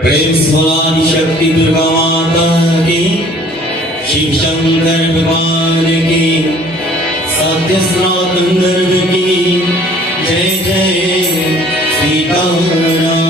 प्रेम स्मरादि शक्ति दुर्गा माता की, शिव शंकर भगवान की, सत्य सनातन धर्म की, जय जय Sitaram.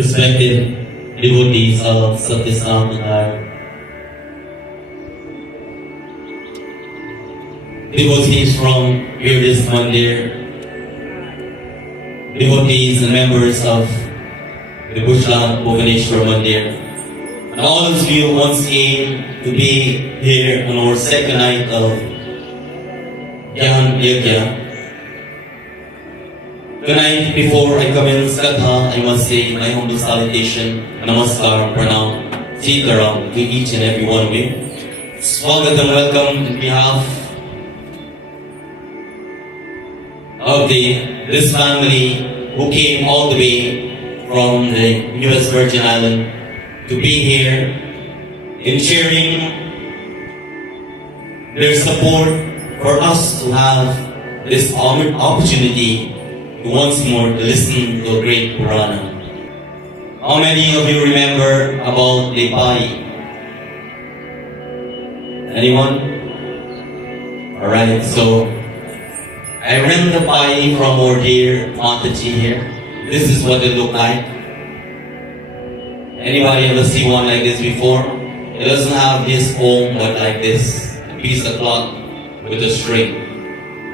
Respected devotees of Satyasamanar, devotees from various mandir, devotees and members of the Bushland Bhuvaneshwar Mandir, and all of you once again to be here on our second night of Gyaan Yajna. Tonight, before I commence Katha, I must say my humble salutation, Namaskar, Pranam, Sitaram to each and every one of you. Swagat and welcome on behalf of this family who came all the way from the US Virgin Island to be here in sharing their support for us to have this opportunity once more to listen to a great Purana. How many of you remember about the Pai? Anyone? Alright, so I rent the Pai from our dear Mataji here. This is what it looked like. Anybody ever see one like this before? It doesn't have this foam, but like this. A piece of cloth with a string.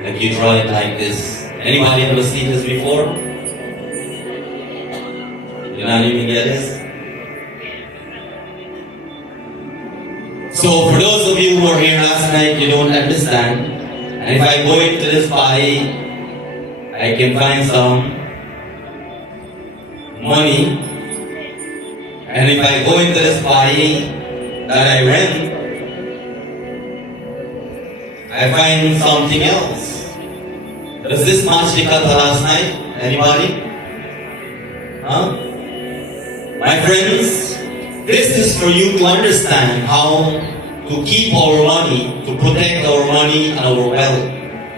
Like you draw it like this. Anybody ever seen this before? You not even get this? So for those of you who were here last night, you don't understand. And if I go into this Pai, I can find some money. And if I go into this Pai that I rent, I find something else. Does this match the Katha last night? Anybody? Huh? My friends, this is for you to understand how to keep our money, to protect our money and our wealth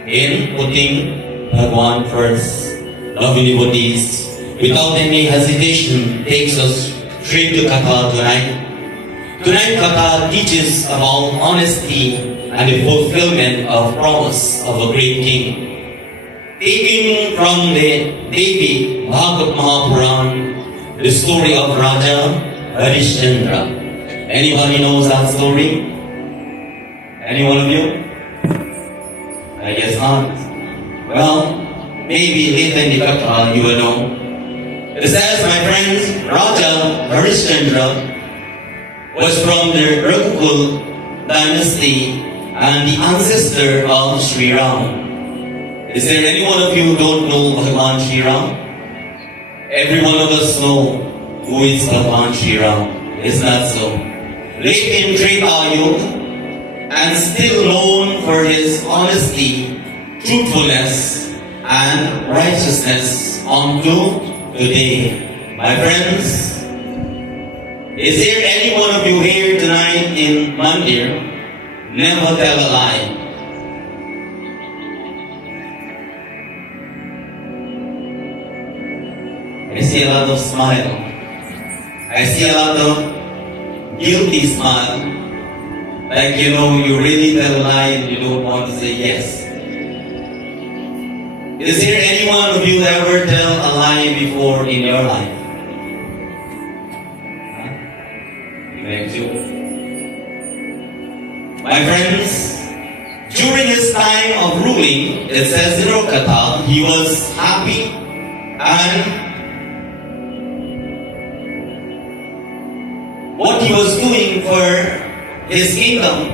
in putting Bhagwan first. Loving devotees, without any hesitation, takes us straight to Katha tonight. Tonight Katha teaches about honesty and the fulfillment of promise of a great king. Taking from the Devi Bhagavad Mahapuran, the story of Raja Harrdial. Anybody knows that story? Any one of you? I guess not. Well, maybe later in the Katha you will know. It says, my friends, Raja Harrdial was from the Raghukul dynasty and the ancestor of Sri Ram. Is there any one of you who don't know Bhagavan Sri Ram? Every one of us know who is Bhagavan Sri Ram. Is that so? Late in Treta Yuga and still known for his honesty, truthfulness, and righteousness unto today. My friends, is there any one of you here tonight in Mandir never tell a lie? I see a lot of smile. I see a lot of guilty smile. Like you know, you really tell a lie and you don't want to say yes. Is there any one of you ever tell a lie before in your life? Huh? Thank you. My friends, during his time of ruling, it says in Katha, he was happy and what he was doing for his kingdom,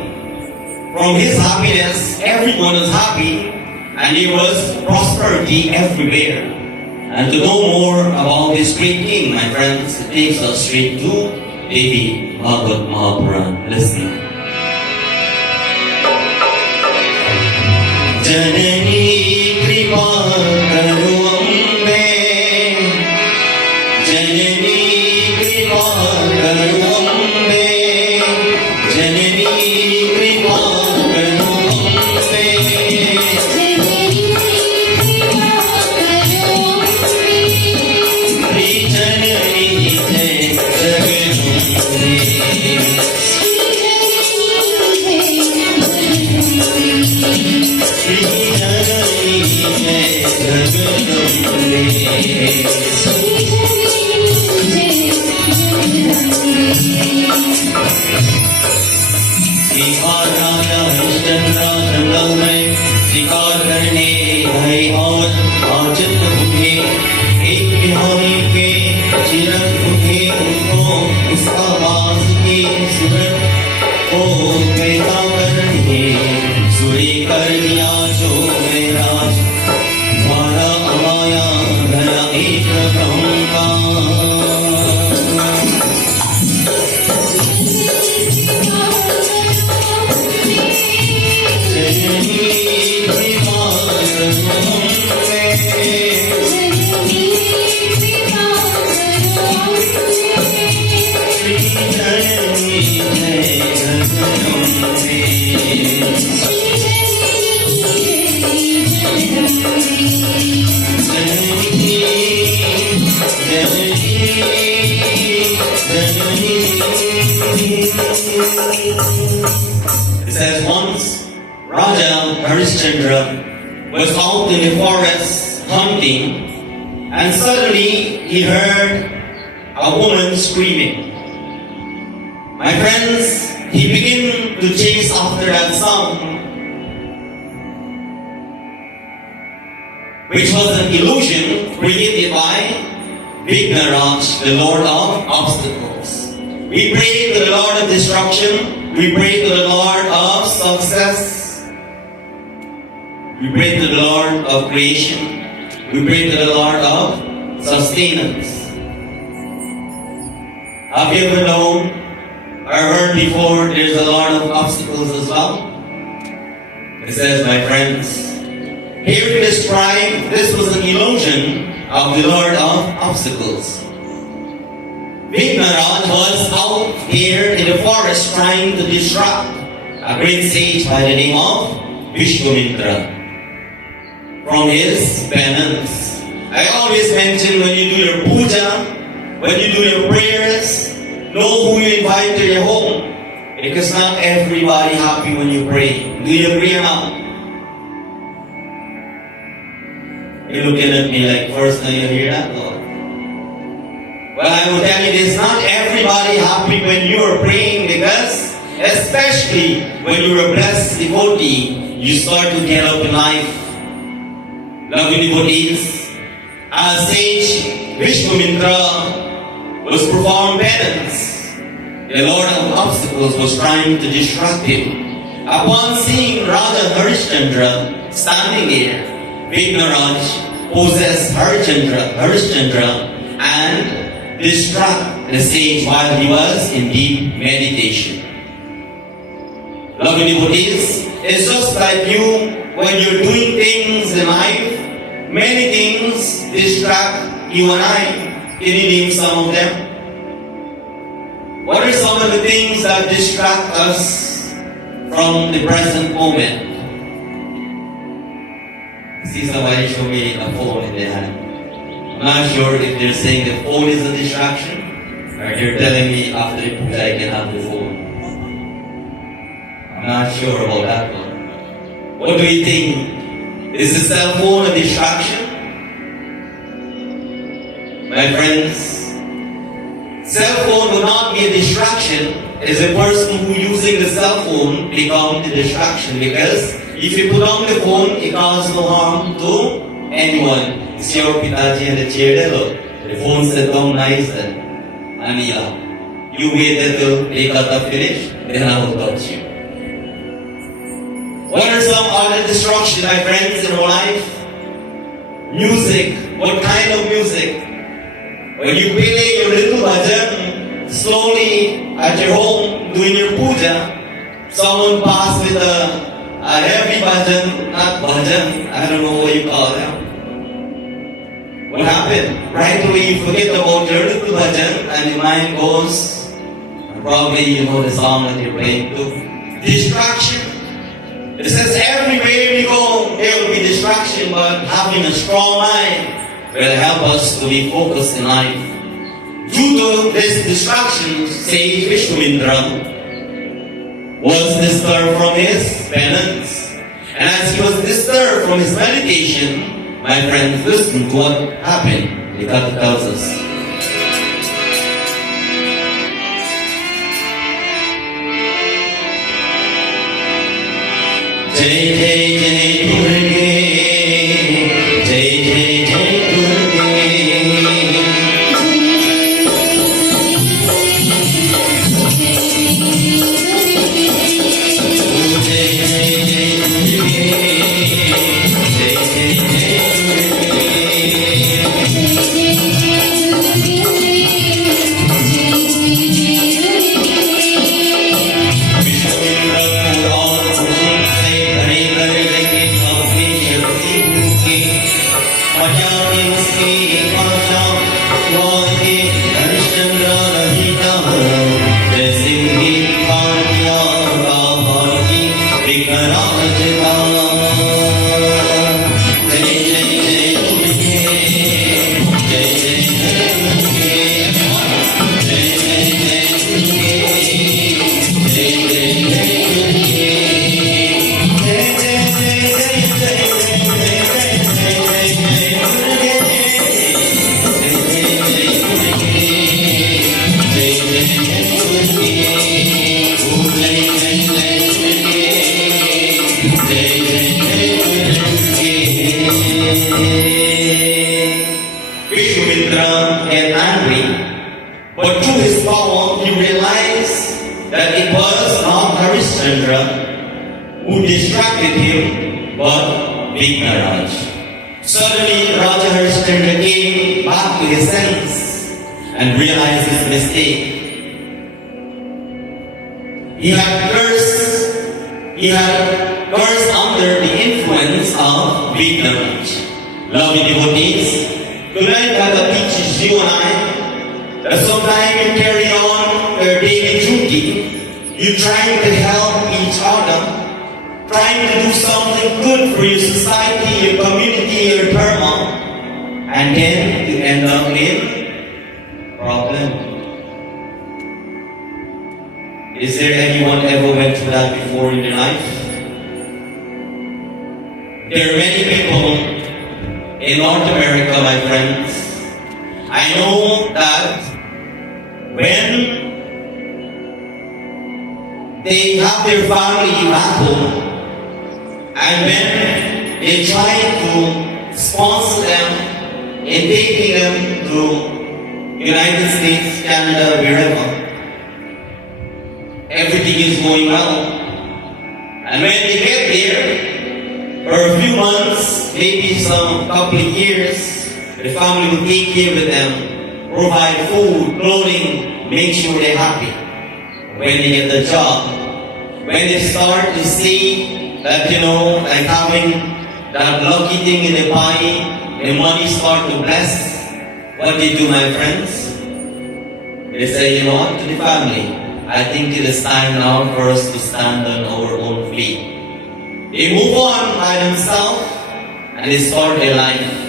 from his happiness, everyone was happy, and there was prosperity everywhere. And to know more about this great king, my friends, it takes us straight to Devi Bhagavad Mahapuran. Listen. Janani kripa karu ambe, Janani kripa karu ambe, Janani kripa karu ambe, Shri Janani jai Jagadambe, Shri Janani jai Jagadambe. शिकार राजा हरिश्चंद्र जंगल में शिकार करने गए और आचत उठे एक बिहारी के चिरक उठे उनको उसका बास की सूरत को पैदा करने सूरी कर दिया जो मेरा द्वारा आया गया एक ब्रह्म का Harrdial was out in the forest hunting, and suddenly he heard a woman screaming. My friends, he began to chase after that sound, which was an illusion created by Yajna, the Lord of obstacles. We pray to the Lord of destruction. We pray to the Lord of success. We pray to the Lord of creation. We pray to the Lord of sustenance. Have you ever known or heard before there's a lot of obstacles as well? It says, my friends, here described, this was an illusion of the Lord of obstacles. Yajna was out here in the forest trying to disrupt a great sage by the name of Vishwamitra from his penance. I always mention when you do your puja, when you do your prayers, know who you invite to your home, because not everybody happy when you pray. Do you agree or not? You're looking at me like first time you hear that, Lord. Well, I will tell you this, not everybody happy when you are praying, because especially when you're a blessed devotee, you start to get up in life. Loving devotees, as sage Vishwamitra was performing penance, the Lord of obstacles was trying to distract him. Upon seeing Radha Harishchandra standing there, Yajna possessed Harishchandra and distract the sage while he was in deep meditation. Loving devotees, it's just like you when you're doing things in life, many things distract you and I. Can you name some of them? What are some of the things that distract us from the present moment? See somebody show me a phone in their hand. I'm not sure if they're saying the phone is a distraction, or they're telling me after the puja I can have the phone. I'm not sure about that one. What do you think? Is the cell phone a distraction? My friends, cell phone will not be a distraction as a person who using the cell phone becomes the distraction, because if you put on the phone, it causes no harm to anyone. See your Pitaji and the chair there, look. The phone set down nice and Aniya. You wait until they got the finish, then I will touch you. What are some other distractions, my friends, in our life? Music. What kind of music? When you play your little bhajan, slowly at your home, doing your puja, someone passed with a heavy bhajan, not bhajan, I don't know what you call them. What happened? Right away you forget about your little bhajan and your mind goes, probably you know the song that you're playing too. Distraction. It says everywhere you go, there will be distraction, but having a strong mind will help us to be focused in life. Due to this distraction, sage Vishwamitra was disturbed from his penance. And as he was disturbed from his meditation, my friends, listen to what happened. The Katha tells us. Jai Jai Jai Durga, Jai Jai Jai Durga. Jai Jai Vishwamitra get angry, but through his power he realized that it was not Harishchandra who distracted him, but Vighnaraj. Suddenly Raja Harishchandra came back to his senses and realized his mistake. He had cursed under the influence of Vighnaraj. Lovely devotees, tonight Bhagavad teaches you and I that sometimes you carry on your daily duty, you trying to help each other, trying to do something good for your society, your community, your dharma, and then you end up in problem. Is there anyone ever went through that before in their life? There are many people in North America, my friends. I know that when they have their family back home, and when they try to sponsor them in taking them to United States, Canada, wherever, everything is going well. And when they get there, for a few months, maybe some couple of years, the family will take care of them, provide food, clothing, make sure they're happy. When they get the job, when they start to see that, like having that lucky thing in the pie, the money start to bless, what they do, my friends? They say, what, to the family, I think it is time now for us to stand on our own feet. They move on by themselves and they start their life.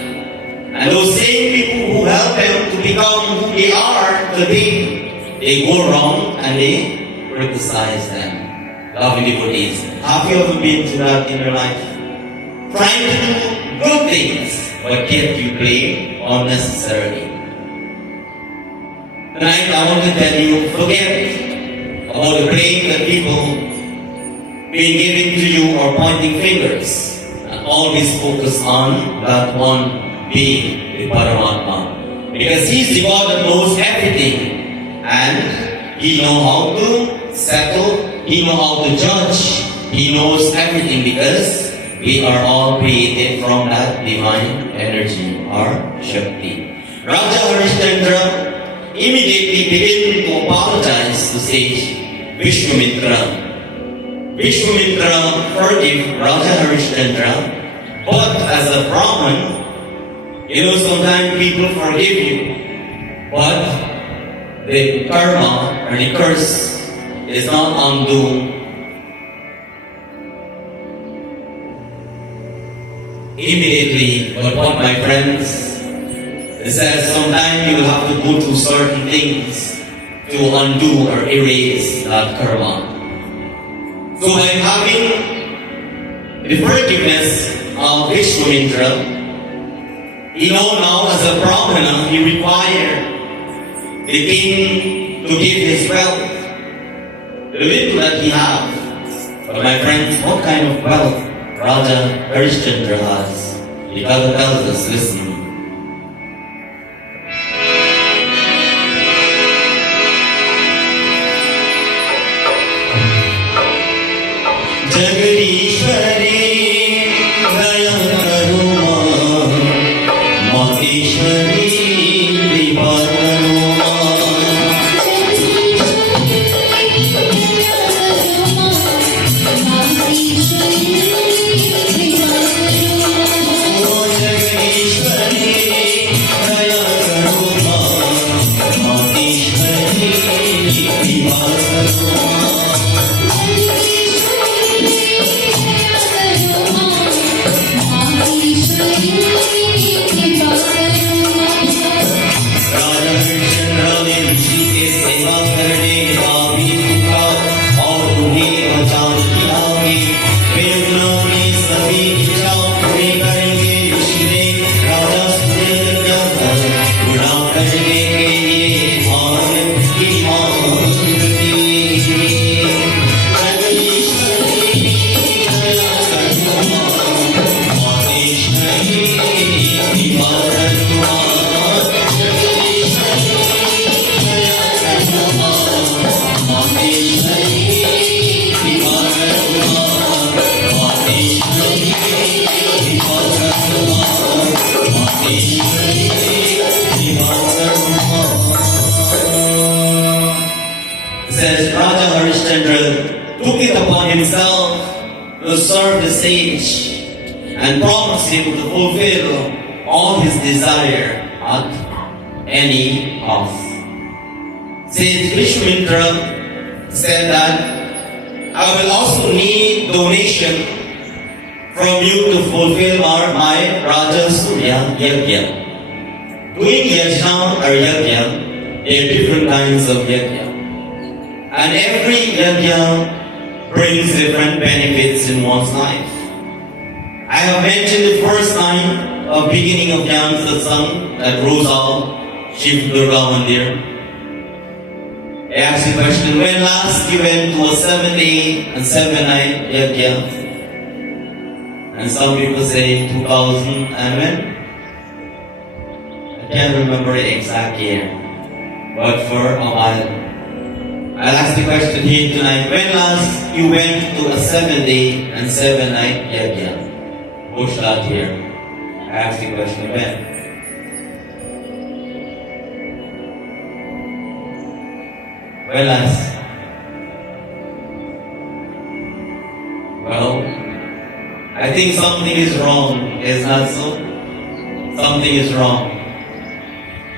And those same people who help them to become who they are today, they go wrong and they criticize them. Lovely devotees, have you ever been through that in your life? Trying to do good things, but yet you blame unnecessarily. Tonight I want to tell you, forget about the blame that people being given to you or pointing fingers, and always focus on that one being the Paramatma. Because He's the God that knows everything, and He knows how to settle, He knows how to judge, He knows everything because we are all created from that divine energy or Shakti. Raja Harishchandra immediately began to apologize to sage Vishwamitra. Vishwamitra forgave Raja Harishchandra, but as a Brahman, sometimes people forgive you, but the karma or the curse is not undue. Immediately, but what my friends, it says sometimes you will have to go through certain things to undo or erase that karma. So by having the forgiveness of Vishwamitra, now as a Brahmana, he required the king to give his wealth, the little that he has. But my friends, what kind of wealth Raja Harishchandra has? The Bible tells us, listen. Says Raja Harrdial took it upon himself to serve the sage and promised him to fulfill all his desire at any cost. Says Vishwamitra said that I will also need donation from you to fulfill my Raja Surya Yajna. Doing Yajna or Yajna, there are different kinds of Yajna. And every Yajna brings different benefits in one's life. I have mentioned the first time of beginning of Gyaan Satsang at Harrdial, Shiv Durga Mandir. I asked the question, when last you went to a 7-day and 7-night Yajna? And some people say 2000 and when? I can't remember the exact year, but for a while. I'll ask the question here tonight, when last you went to a 7-day and 7-night Yajna? Push that here. I asked the question when. When last? Well, I think something is wrong, is not so? Something is wrong.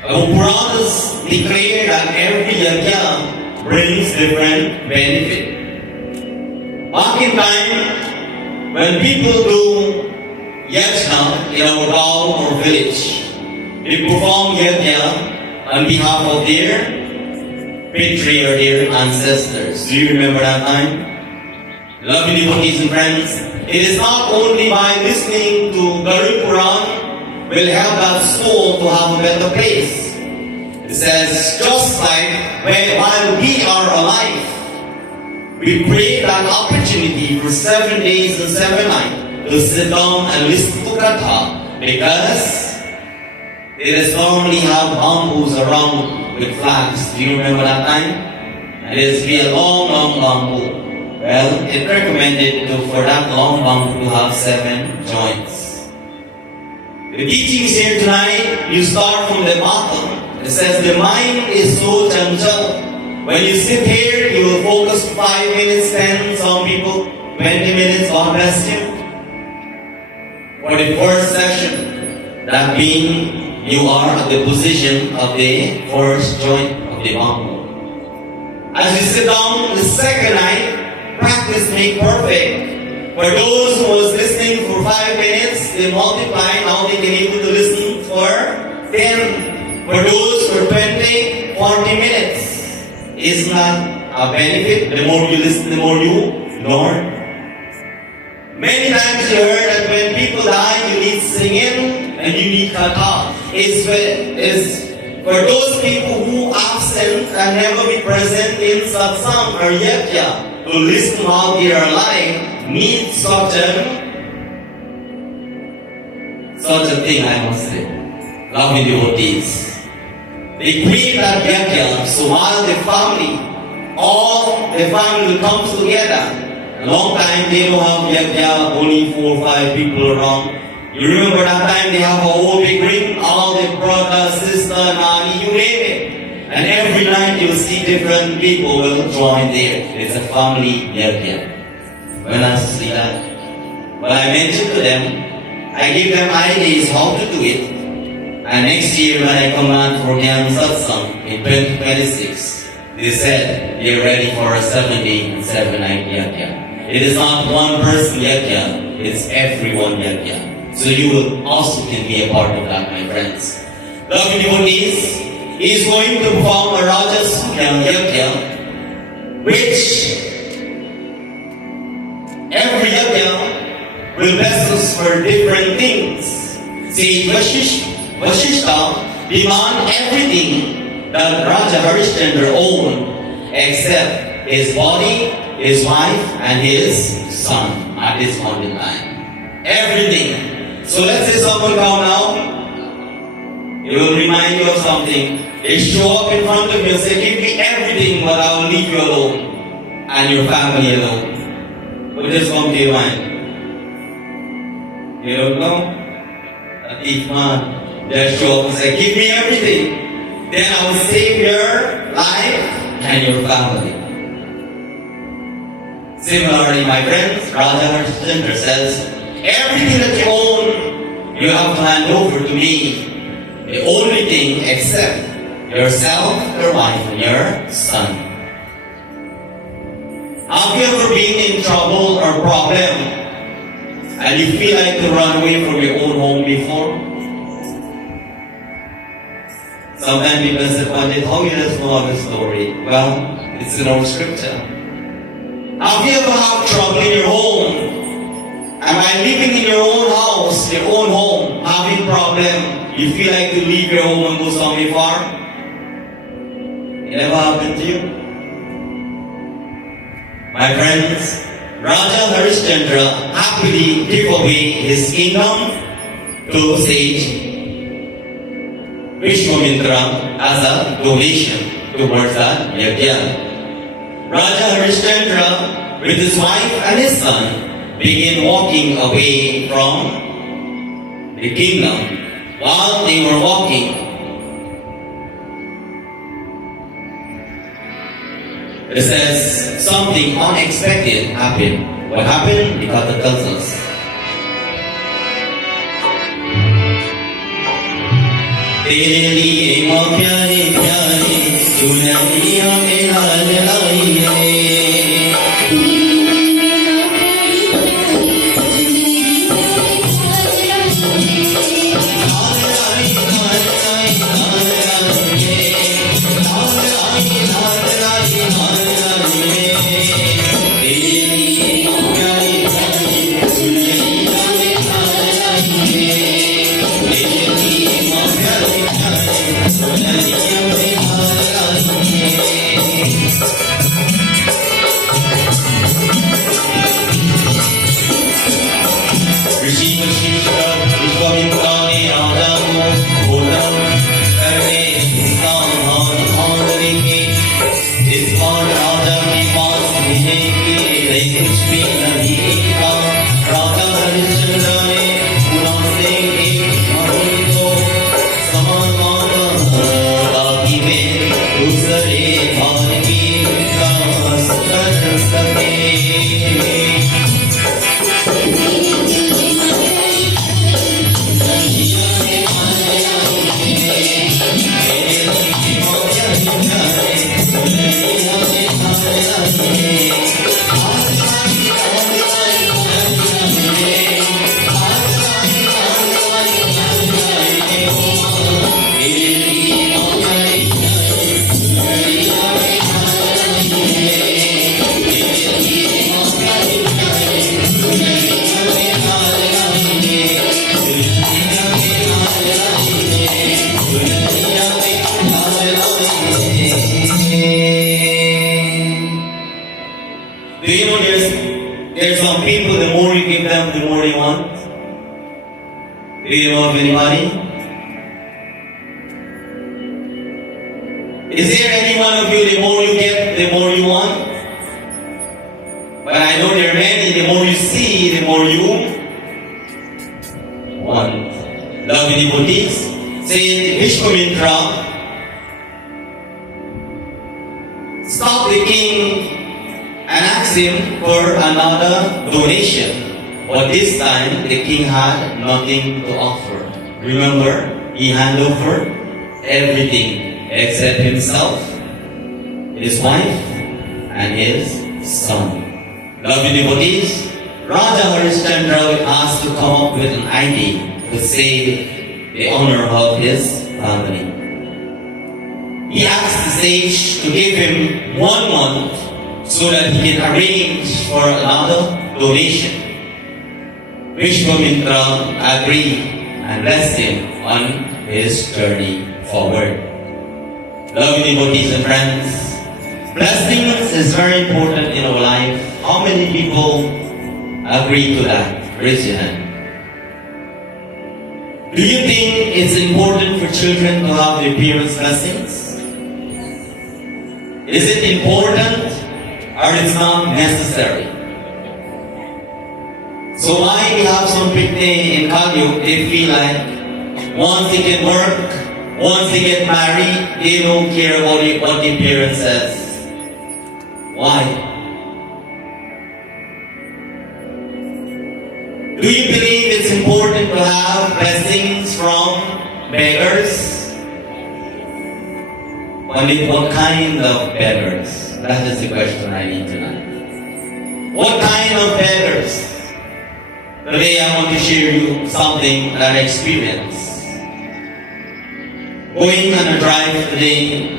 Our Puranas declare that every Yajna brings different benefit. Back in time, when people do Yajna in our town or village, they perform Yajna on behalf of their patri or their ancestors. Do you remember that time? Lovely devotees and friends, it is not only by listening to Garuda Puran will help that soul to have a better place. It says, just like while we are alive, we create that opportunity for 7 days and 7 nights to sit down and listen to Katha, because they just normally have bamboos around with flags. Do you remember that time? It is be a long bamboo. Well, it recommended for that long bamboo to have 7 joints. The teachings here tonight, you start from the bottom. It says the mind is so chanchal. When you sit here, you will focus 5 minutes, 10, some people 20 minutes, God bless you. For the first session, that being you are at the position of the first joint of the bamboo. As you sit down the second night, practice make perfect. For those who was listening for 5 minutes, they multiply, now they can able to listen for 10. For those for 20, 40 minutes. Isn't that a benefit? The more you listen, the more you learn. Many times you heard that when people die, you need singing and you need katha. It's for those people who absent and never be present in satsang or yajna, to listen while they are alive, need such a thing, I must say. Lovely devotees. They create that yajna, so while all the family will come together. A long time they don't have yajna, only 4 or 5 people around. You remember that time they have a whole big ring, all the brother, sister, nani, you name it. And every night you'll see different people will join there. It's a family yajna. When I see that, but I mentioned to them, I give them ideas how to do it. And next year when I command for Gyaan Satsang in 2026, they said they're ready for a 7-day and 7-night yajna. It is not one person yajna, it's everyone yajna. So you will also can be a part of that, my friends. Lovely devotees, he is going to perform a Raja Surya yajna, which every yajna will bless us for different things. See, Vashishta demand everything that Raja Harrdial owned except his body, his wife, and his son at this point in time. Everything. So let's say someone come now, it will remind you of something. They show up in front of you and say, give me everything, but I will leave you alone and your family alone. What just come to your mind? You don't know? A thief man. Just show up and say, give me everything. Then I will save your life and your family. Similarly, my friends, Raja Harrdial says, everything that you own, you have to hand over to me. The only thing except yourself, your wife, and your son. Have you ever been in trouble or problem and you feel like to run away from your own home before? Sometimes people say, Pandit, how you just know the story? Well, it's in our scripture. Have you ever had trouble in your home? Am I living in your own house, your own home, having problem? You feel like to leave your home and go somewhere far? It never happened to you? My friends, Raja Harrdial happily gave away his kingdom to sage Vishwamitra as a donation towards that Yajna. Raja Harrdial, with his wife and his son, began walking away from the kingdom. While they were walking, it says something unexpected happened. What happened? The Kata tells us. तेरे लिए माँ प्यारे प्यारे दुनिया में लाल आई है Do you know there's some people, the more you give them, the more they want? Do you know of anybody? Is there any one of you, the more you get, the more you want? But I know there are many, the more you see, the more you want. Lovely devotees, Saint Vishwamitra stopped the king and asked him for another donation. But this time, the king had nothing to offer. Remember, he handed over everything except himself, his wife, and his son. Lovely devotees, Raja Harrdial was asked to come up with an idea to save the honor of his family. He asked the sage to give him 1 month so that he can arrange for another donation. Vishwamitra agreed and blessed him on his journey forward. Lovely devotees and friends, blessings is very important in our life. How many people agree to that? Raise your hand. Do you think it's important for children to have their parents' blessings? Is it important or it's not necessary? So why we have some people in Kali, they feel like once they can work, once they get married, they don't care about what the parents says. Why? Do you believe it's important to have blessings from beggars? Only what kind of beggars? That is the question I need tonight. What kind of beggars? Today I want to share you something that I experienced. Going on a drive today,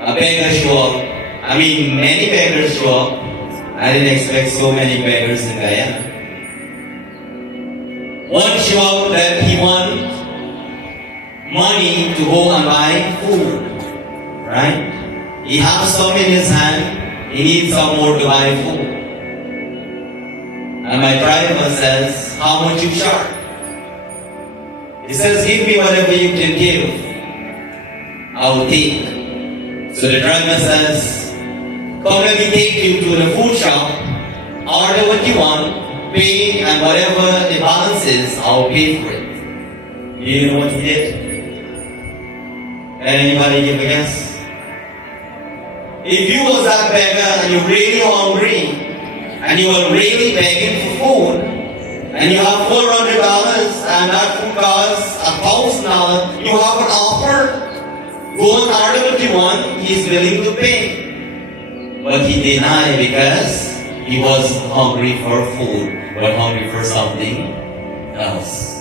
a beggar show up. Many beggars show up. I didn't expect so many beggars in Gyaan. One show up that he wanted money to go and buy food, right? He has some in his hand, he needs some more to buy food. And my driver says, how much you charge? He says, give me whatever you can give. I will take. So the driver says, come let me take you to the food shop, order what you want, pay, and whatever the balance is, I'll pay for it. You know what he did? Anybody give a guess? If you was that beggar and you're really hungry, and you are really begging for food, and you have $400 and that food costs $1,000, you have an offer, go and order what you want, he's willing to pay. But he denied because he was hungry for food, but hungry for something else.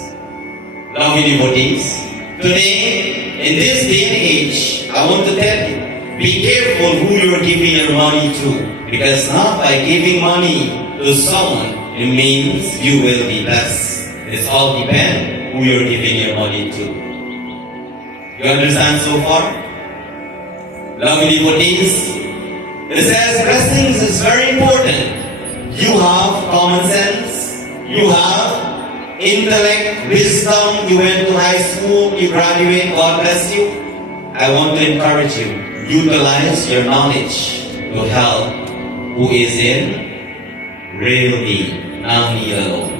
Lovely devotees, today, in this day and age, I want to tell you, be careful who you're giving your money to, because not by giving money to someone, it means you will be blessed. It's all depends who you're giving your money to. You understand so far? Lovely devotees, it says blessings is very important. You have common sense, you have intellect, wisdom, you went to high school, you graduate, God bless you. I want to encourage you, utilize your knowledge to help who is in real need, not need alone,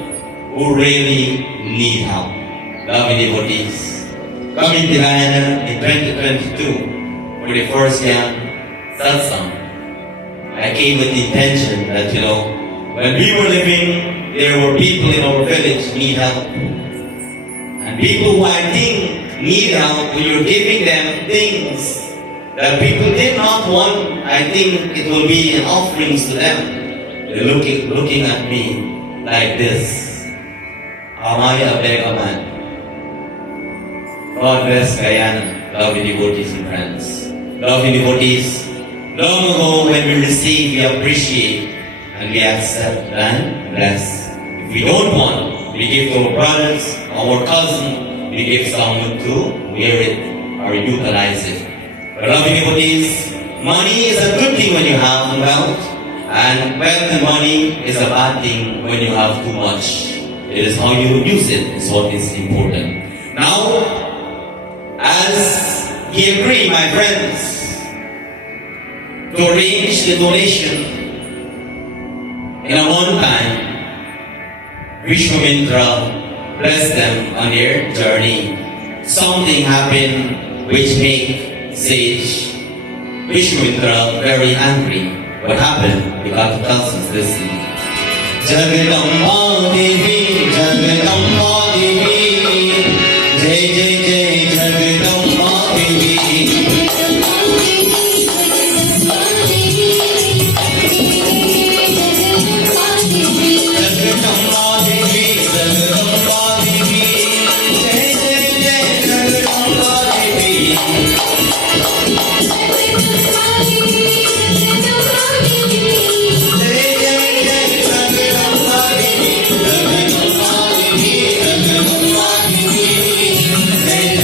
who really need help. Lovely devotees, coming to Gyaan in 2022 for the first Gyaan satsang, I came with the intention that, when we were living, there were people in our village who need help. And people who I think need help, when you're giving them things that people did not want, I think it will be an offerings to them. They're looking at me like this. Am I a beggar man? God bless Gyaan, lovely devotees and friends. Lovely devotees, long ago when we receive, we appreciate and we accept and bless. If we don't want, we give to our brothers, our cousin, we give someone to wear it or utilize it. But lovely devotees, money is a good thing when you have wealth, and wealth and money is a bad thing when you have too much. It is how you use it is what is important. Now, as he agreed, my friends, to arrange the donation in a one time, Vishwamitra blessed them on their journey. Something happened which made sage Vishwamitra very angry. What happened? You got to cousins, listen. Jagadamba Devi, Jagadamba Devi, Jai Jai Jai Jagadamba Devi. Hey,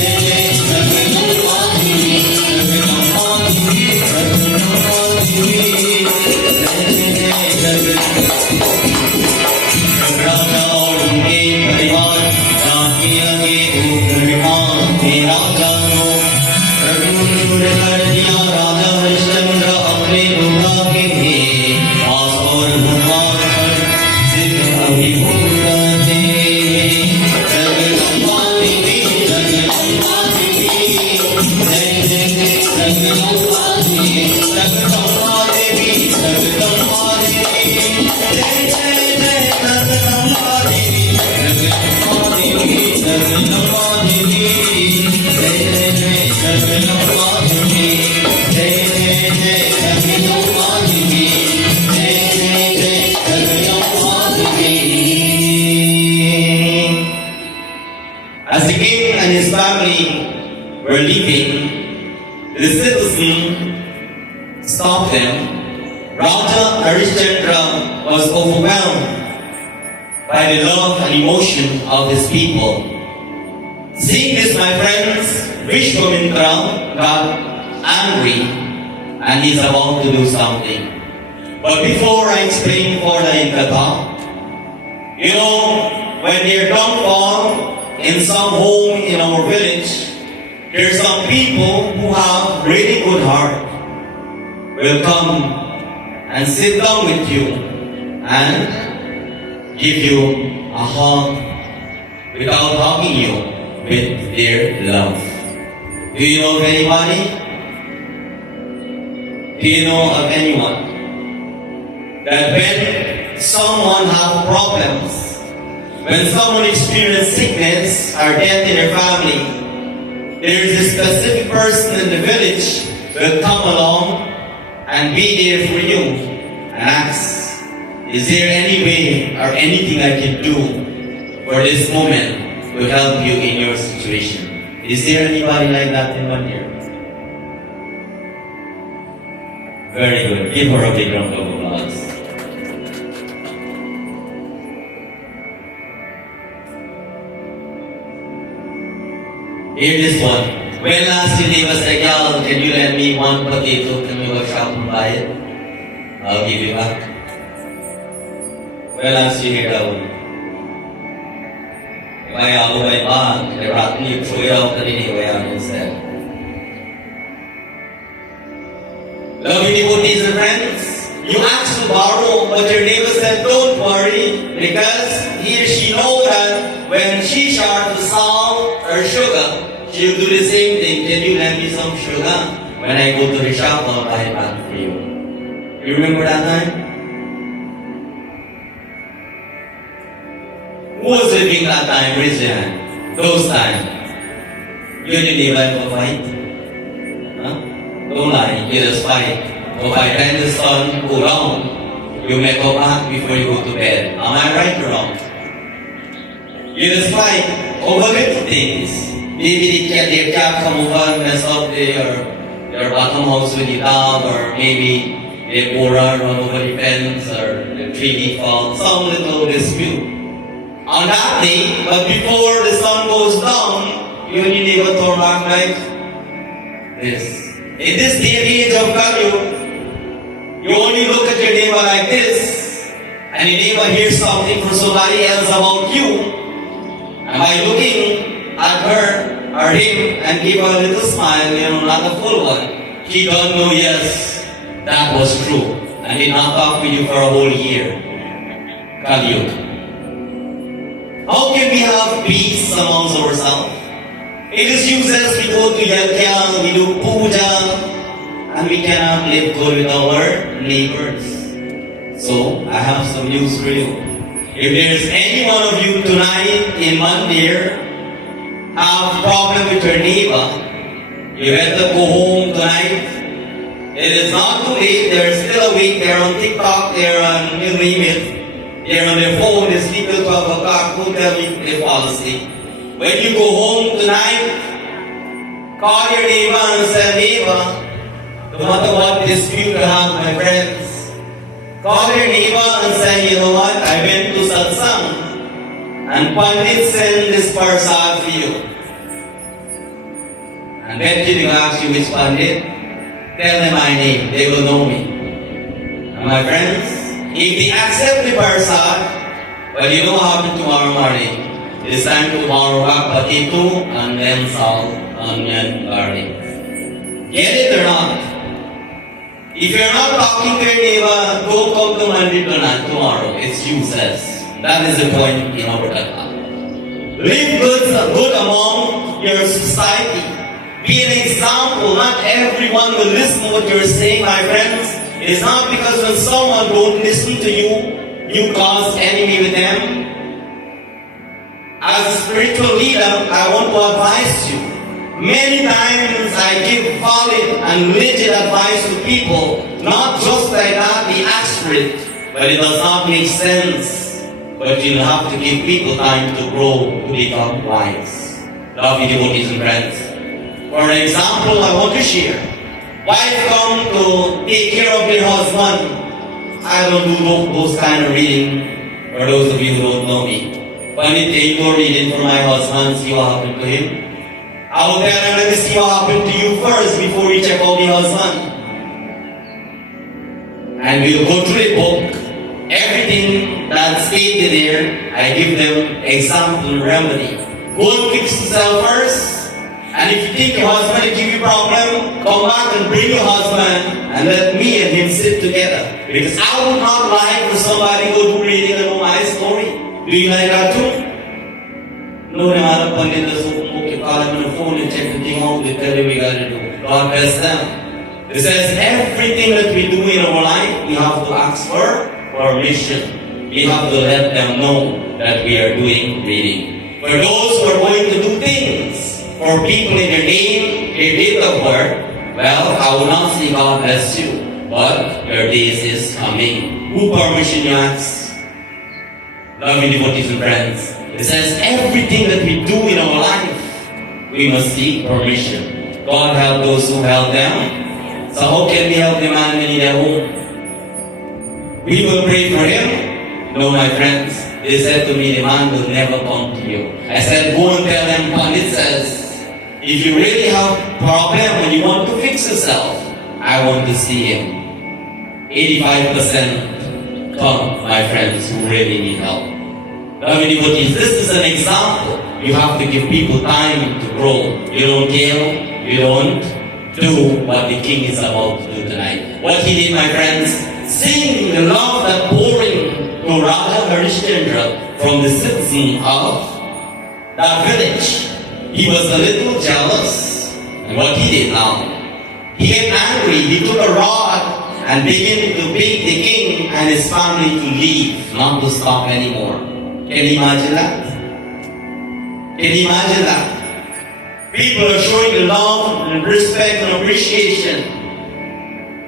As the king and his family were leaving, the citizen stopped them. Raja Harrdial was overwhelmed by the love and emotion of his people. Seeing this, my friends, Vishwamitra got angry and he's about to do something. But before I explain further in Katha, you know, when there's downfall in some home in our village, there are some people who have really good heart will come and sit down with you and give you a hug without hugging you with their love. Do you know of anybody? Do you know of anyone that when someone has problems, when someone experiences sickness or death in their family, there is a specific person in the village will come along and be there for you and ask, is there any way or anything I can do for this moment to help you in your situation? Is there anybody like that in one here? Very good. Give her a big round of applause. Here this one. When last your neighbor said, Gyaan, can you lend me one potato? Can we go shop and buy it? I'll give you back. When last you hear that one? Kaya ako ba iba? Kaya ni Chuyaw kanini kaya instead. Loving devotees and friends, you asked to borrow, but your neighbor said, don't worry, because he or she knows that when she sharps the salt or sugar, she'll do the same thing. Can you lend me some sugar? When I go to the shop, I'll buy it back for you. You remember that time? Who was living that time? Raise your hand. Those times. You didn't even go fight. Huh? Don't lie. You just fight. But by the time the sun go down, you may go back before you go to bed. Am I right or wrong? You just fight over little things. Maybe their cat come over and mess up their bottom house with the dog, or maybe their Bora run over the fence, or the tree fall, some little dispute. On that day, but before the sun goes down, you and your neighbor turn back like this. In this day and age of Kali, you only look at your neighbor like this, and your neighbor hears something from somebody else about you, and by looking at her or him and give her a little smile, you know, not a full one, he don't know, yes, that was true, and did not talk with you for a whole year. Kali. How can we have peace amongst ourselves? It is useless we go to Yajna, we do puja, and we cannot live good with our neighbors. So, I have some news for you. If there's any one of you tonight in Mandir have problem with your neighbor, you better go home tonight. It is not too late, they're still awake, they're on TikTok, they're on, you name it. They're on their phone, they sleep till 12 o'clock, don't tell me they fall asleep. When you go home tonight, call your neighbor and say, neighbor, no matter what dispute you have, my friends, call your neighbor and say, you know what, I went to satsang, and Pandit sent this parsad for you. And then he will ask you which Pandit, tell them my name, they will know me. And my friends, if they accept the parsad, well, you know what happened tomorrow morning. It's time to borrow back potato and then salt, onion, garlic. Get it or not? If you're not talking to your neighbor, don't come to Mandir tonight, tomorrow. It's useless. That is the point in our Katha. Live good among your society. Be an example. Not everyone will listen to what you're saying, my friends. It's not because when someone don't listen to you, you cause enemy with them. As a spiritual leader, I want to advise you. Many times I give valid and legit advice to people, not just like that, they ask for it, but it does not make sense. But you have to give people time to grow, to become wise. Lovely devotees and friends. For example, I want to share. Wife come to take care of their husband. I don't do those kind of reading, for those of you who don't know me. When I take your reading for my husband, see what happened to him. I will tell them, let me see what happened to you first before we check out the husband. And we'll go through the book. Everything that's stated there, I give them example remedy. Go and fix yourself first. And if you think your husband will give you a problem, come back and bring your husband and let me and him sit together. Because I would not like for somebody to go to reading and know my story. Do you like that too? No, they are up on the call them on the phone and check the thing out, they tell you we got to do. God bless them. It says everything that we do in our life, we have to ask for permission. We have to let them know that we are doing reading. For those who are going to do things, for people in their name, their date of birth, well, I will not say God bless you, but your days is coming. Who permission you ask? Loving devotees and friends. It says everything that we do in our life, we must seek permission. God help those who help them. So how can we help the man when he's at home? We will pray for him. No, my friends. They said to me, the man will never come to you. I said, go and tell them, Pandit says, if you really have a problem and you want to fix yourself, I want to see him. 85% come, my friends, who really need help. Loving devotees, this is an example. You have to give people time to grow. You don't kill, you don't do what the king is about to do tonight. What he did, my friends, seeing the love that pouring to Raja Harrdial from the citizen of that village. He was a little jealous. And what he did now, he get angry. He took a rod and began to beat the king and his family to leave, not to stop anymore. Can you imagine that? Can you imagine that? People are showing love and respect and appreciation.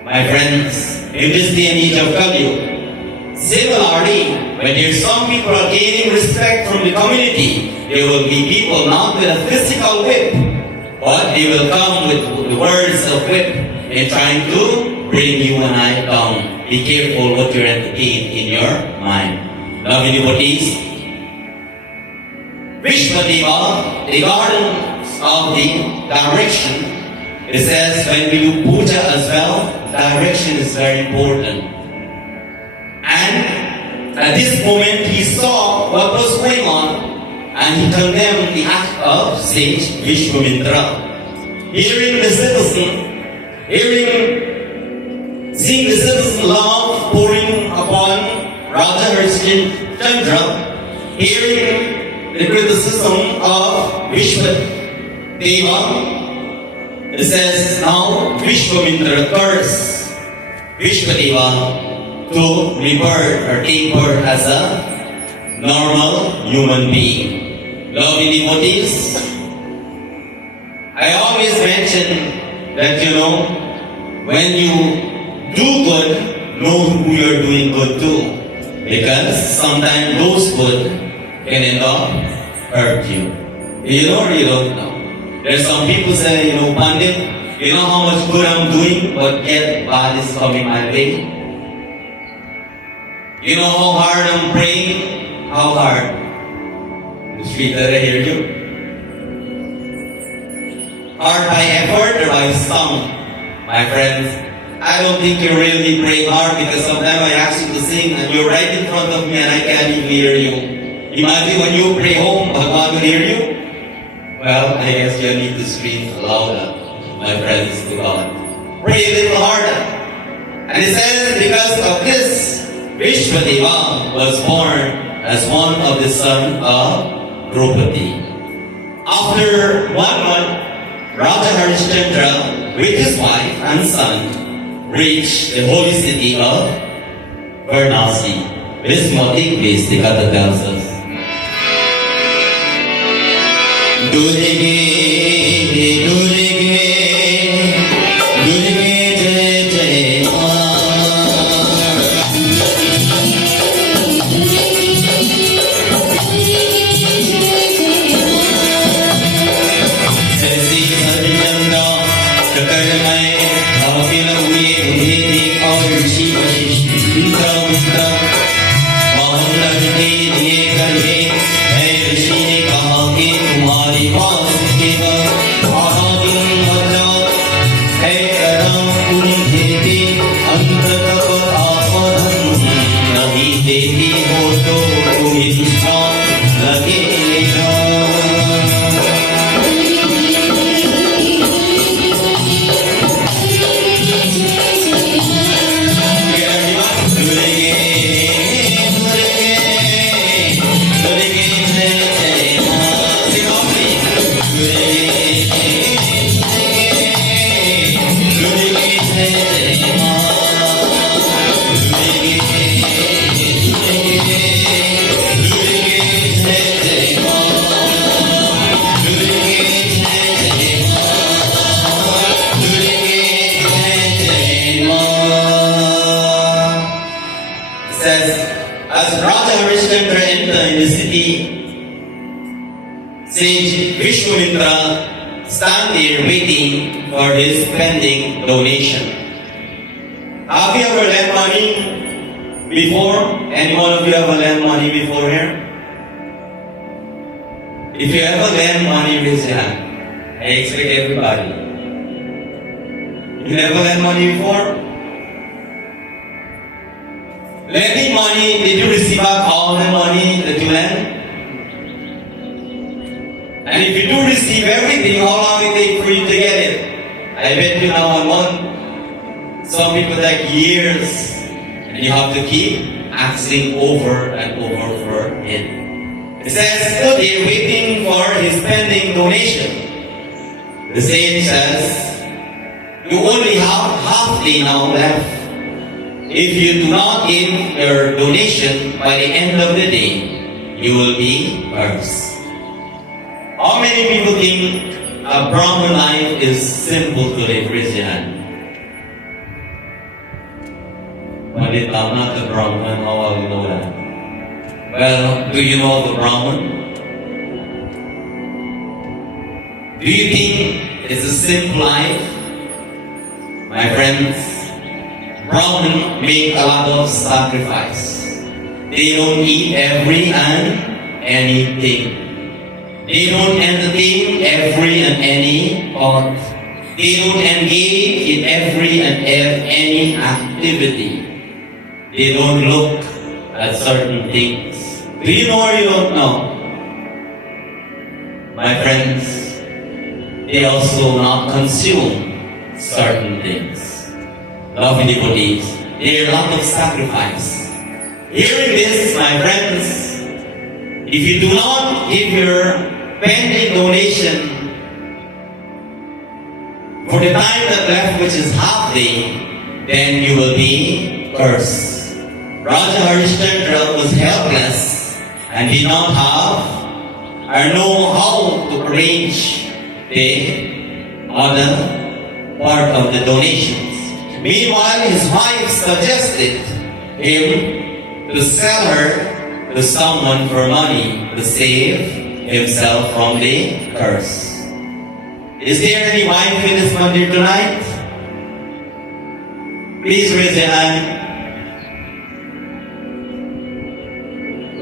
My friends, in this day and age of Kali, similarly, when there's some people are gaining respect from the community, there will be people not with a physical whip, but they will come with the words of whip and trying to bring you and I down. Be careful what you entertain in your mind. Loving devotees, Vishwadeva, the garden of the direction, it says when we do puja as well, direction is very important. And at this moment he saw what was going on and he condemned the act of sage Vishwamitra. Seeing the citizen love pouring upon Raja Harrdial, hearing the criticism of Vishwadeva, it says now Vishwamitra cursed Vishwadeva to rebirth or take birth as a normal human being. Loving devotees, I always mention that when you do good, know who you're doing good to. Because sometimes those good can end up hurt you. You know or you don't know? There's some people say, Pandit, you know how much good I'm doing, but yet bad is coming my way. You know how hard I'm praying? How hard? Did I hear you? Hard by effort or by song? My friends, I don't think you're really praying hard because sometimes I ask you to sing and you're right in front of me and I can't even hear you. Imagine when you pray home, Bhagwan will hear you. Well, I guess you need to scream louder, my friends, to God. Pray a little harder. And it says, because of this, Vishwadeva was born as one of the sons of Draupadi. After 1 month, Raja Harrdial, with his wife and son, reached the holy city of Varanasi. This motive is the Katha tells us. As Raja Harrdial entered in the city, Sage Vishwamitra stand there waiting for his pending donation. Have you ever lent money before? Any one of you ever lent money before here? If you ever lent money, raise your hand. I expect everybody. You never lent money before? Lending money, did you receive back all the money that you lent? And if you do receive everything, how long it take for you to get it? I bet you now a month. Some people take years, and you have to keep asking over and over for it. It says, stood there waiting for his pending donation. The sage says, you only have half day now left. If you do not give your donation by the end of the day, you will be cursed. How many people think a Brahmin life is simple to live? Raise your hand. But if I'm not a Brahmin, how will you know that? Well, do you know the Brahmin? Do you think it's a simple life? My friends, Brahmin make a lot of sacrifice. They don't eat every and anything. They don't entertain every and any thought. They don't engage in every and any activity. They don't look at certain things. Do you know or you don't know? My friends, they also not consume certain things. Lovely devotees, there are a lot of sacrifice. Hearing this, my friends, if you do not give your pending donation for the time that left, which is half day, then you will be cursed. Raja Harrdial was helpless and did not have or know how to arrange the other part of the donations. Meanwhile, his wife suggested him to sell her to someone for money to save himself from the curse. Is there any wife in this mandir tonight? Please raise your hand.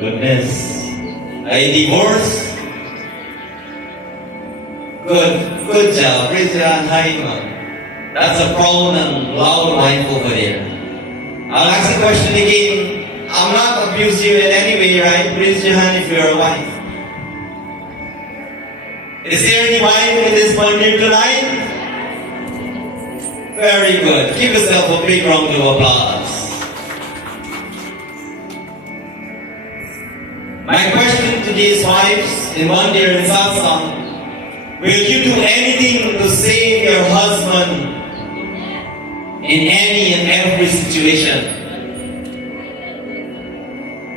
Goodness. A divorce? Good job. Raise your hand high, man. That's a proud and loud wife over there. I'll ask the question again. I'm not abusing you in any way, right? Raise your hand if you're a wife. Is there any wife in this mandir tonight? Very good. Give yourself a big round of applause. My question to these wives in mandir and satsang, Will you do anything to save your husband in any and every situation?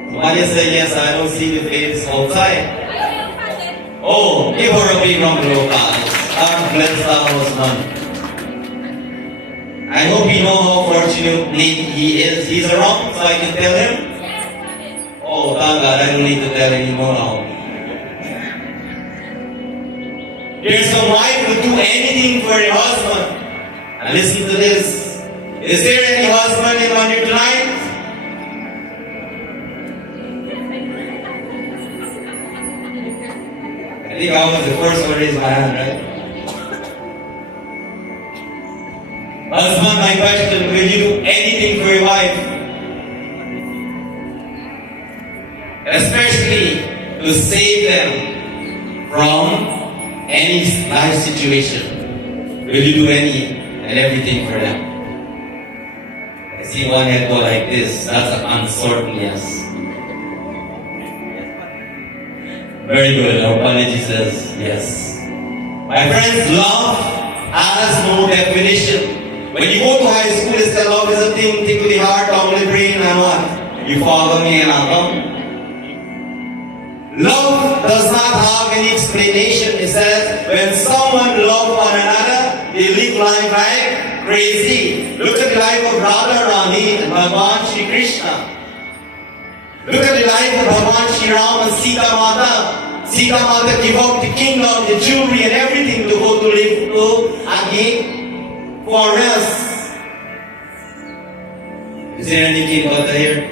Somebody say yes, I don't see the face outside. Oh, give her a big round of applause. God bless our husband. I hope you know how fortunate he is. He's around, so I can tell him. Oh, thank God, I don't need to tell anymore now. There's some wife who do anything for your husband. And listen to this. Is there any husband in on here tonight? I think I was the first one to raise my hand, right? Husband, my question, will you do anything for your wife? Especially to save them from any life situation. Will you do any and everything for them? I see one head go like this. That's an uncertain yes. Very good. Our apology says yes. My friends, love has no definition. When you go to high school, they say love is a thing, tickle the heart, down the brain, and what? You follow me and I'll come. Love does not have any explanation. It says when someone loves one another, they live life like crazy. Look at the life of Radha Rani and Bhagavan Shri Krishna. Look at the life of Bhagavan Shri Ram and Sita Mata. Sita Mata gave up the kingdom, the jewelry and everything to go to live to again for us. Is there any king Mata here?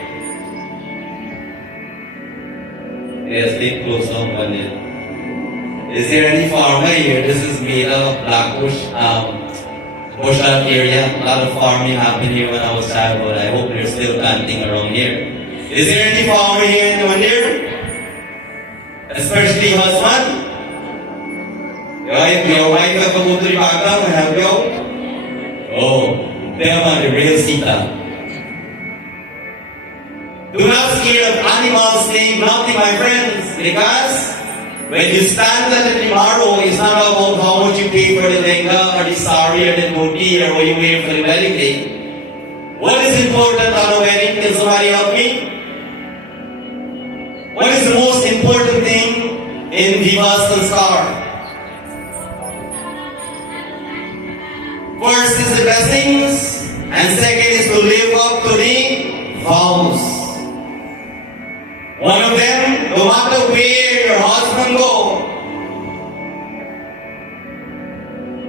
Yes, they close down one day. Is there any farmer here? This is Mela, Blackbush, Bushland area. A lot of farming happened here when I was childhood. I hope they're still planting around here. Is there any farmer here in the one here? Especially husband? Your wife will go to the background and help you out? Oh, them are the real Sita. Do not scare of animals saying nothing, my friends, because when you stand at the tomorrow, it's not about how much you pay for the lehenga or the sari or the dhoti or what you wear for the wedding day. What is important on a wedding? Can somebody help me? What is the most important thing in Viva Sanskar? First is the blessings, and second is to live up to the vows. One of them, no matter where your husband goes,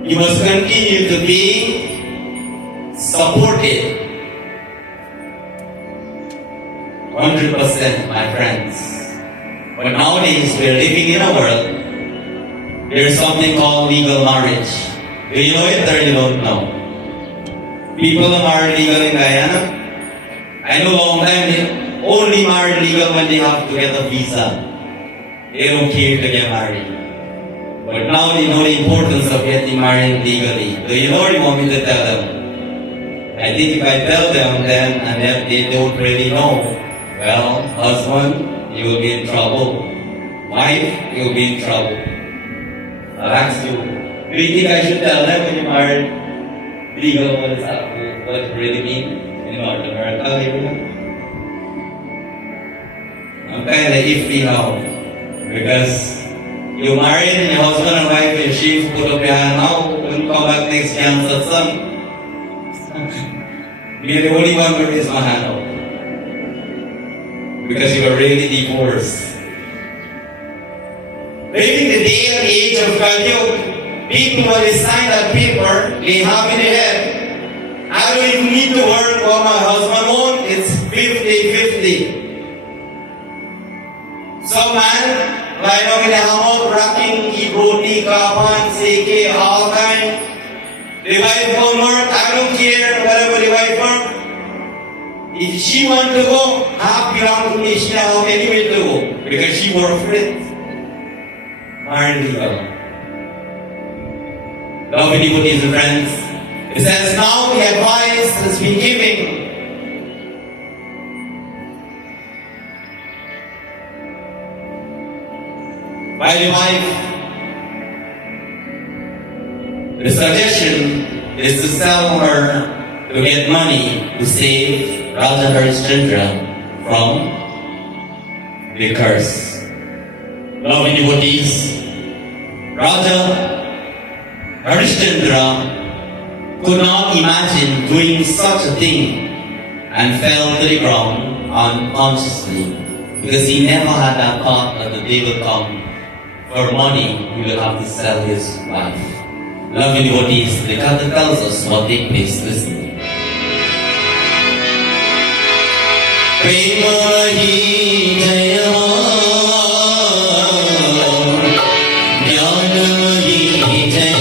you must continue to be supported. 100%, my friends. But nowadays, we're living in a world, there's something called legal marriage. Do you know it or you don't know? People are married legal in Guyana. I know long time they only married legal when they have to get a visa. They don't care to get married. But now they know the importance of getting married legally. Do you know or you want me to tell them? I think if I tell them then and if they don't really know, well, husband, you will be in trouble. Wife, you will be in trouble. I'll ask you, do you think I should tell them when you're married legal what it really means in North America? I'm kind of iffy now because you're married and your husband and wife and she put up your hand now. When you come back next Gyaan satsang, you're the only one who raise my hand out because you are really divorced. Living the day and age of Kali, people when they sign that paper, they have in their head, I don't even need to work for my husband alone, it's 50-50. Some man, like in the hammock, rocking, he roti, kapan, seke, all kind. The wife won't work, I don't care, whatever the wife work. If she want to go, half belong to me, she have anywhere to go, because she work for it. Married legal. Lovely devotees and friends, it says now the advice has been given. By the wife, The suggestion is to sell her to get money to save Raja Harishchandra from the curse. Lovely devotees, Raja Harishchandra could not imagine doing such a thing and fell to the ground unconsciously because he never had that thought that the day will come for money he will have to sell his wife. Lovely devotees, the Katha tells us what take place. Listen. Prema hi jaya Gyaan hi jaya.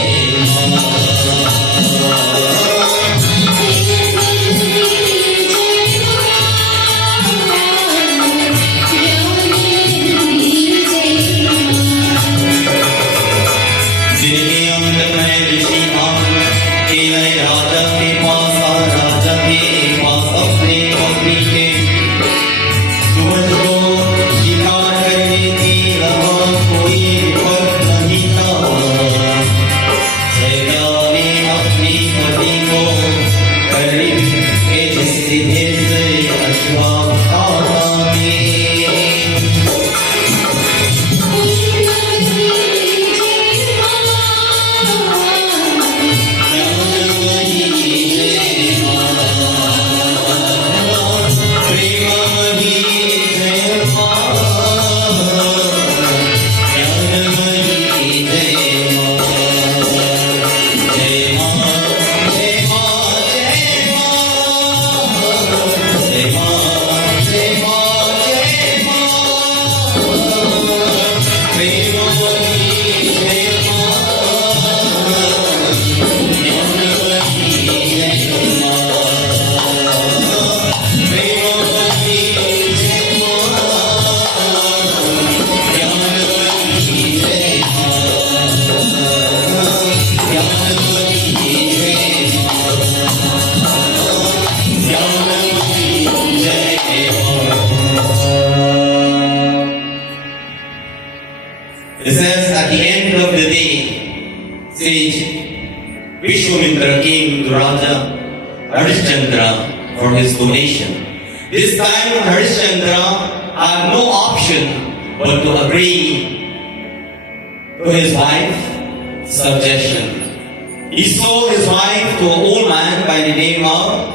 It says at the end of the day, sage Vishwamitra came to Raja Harishchandra for his donation. This time Harishchandra had no option but to agree to his wife's suggestion. He sold his wife to an old man by the name of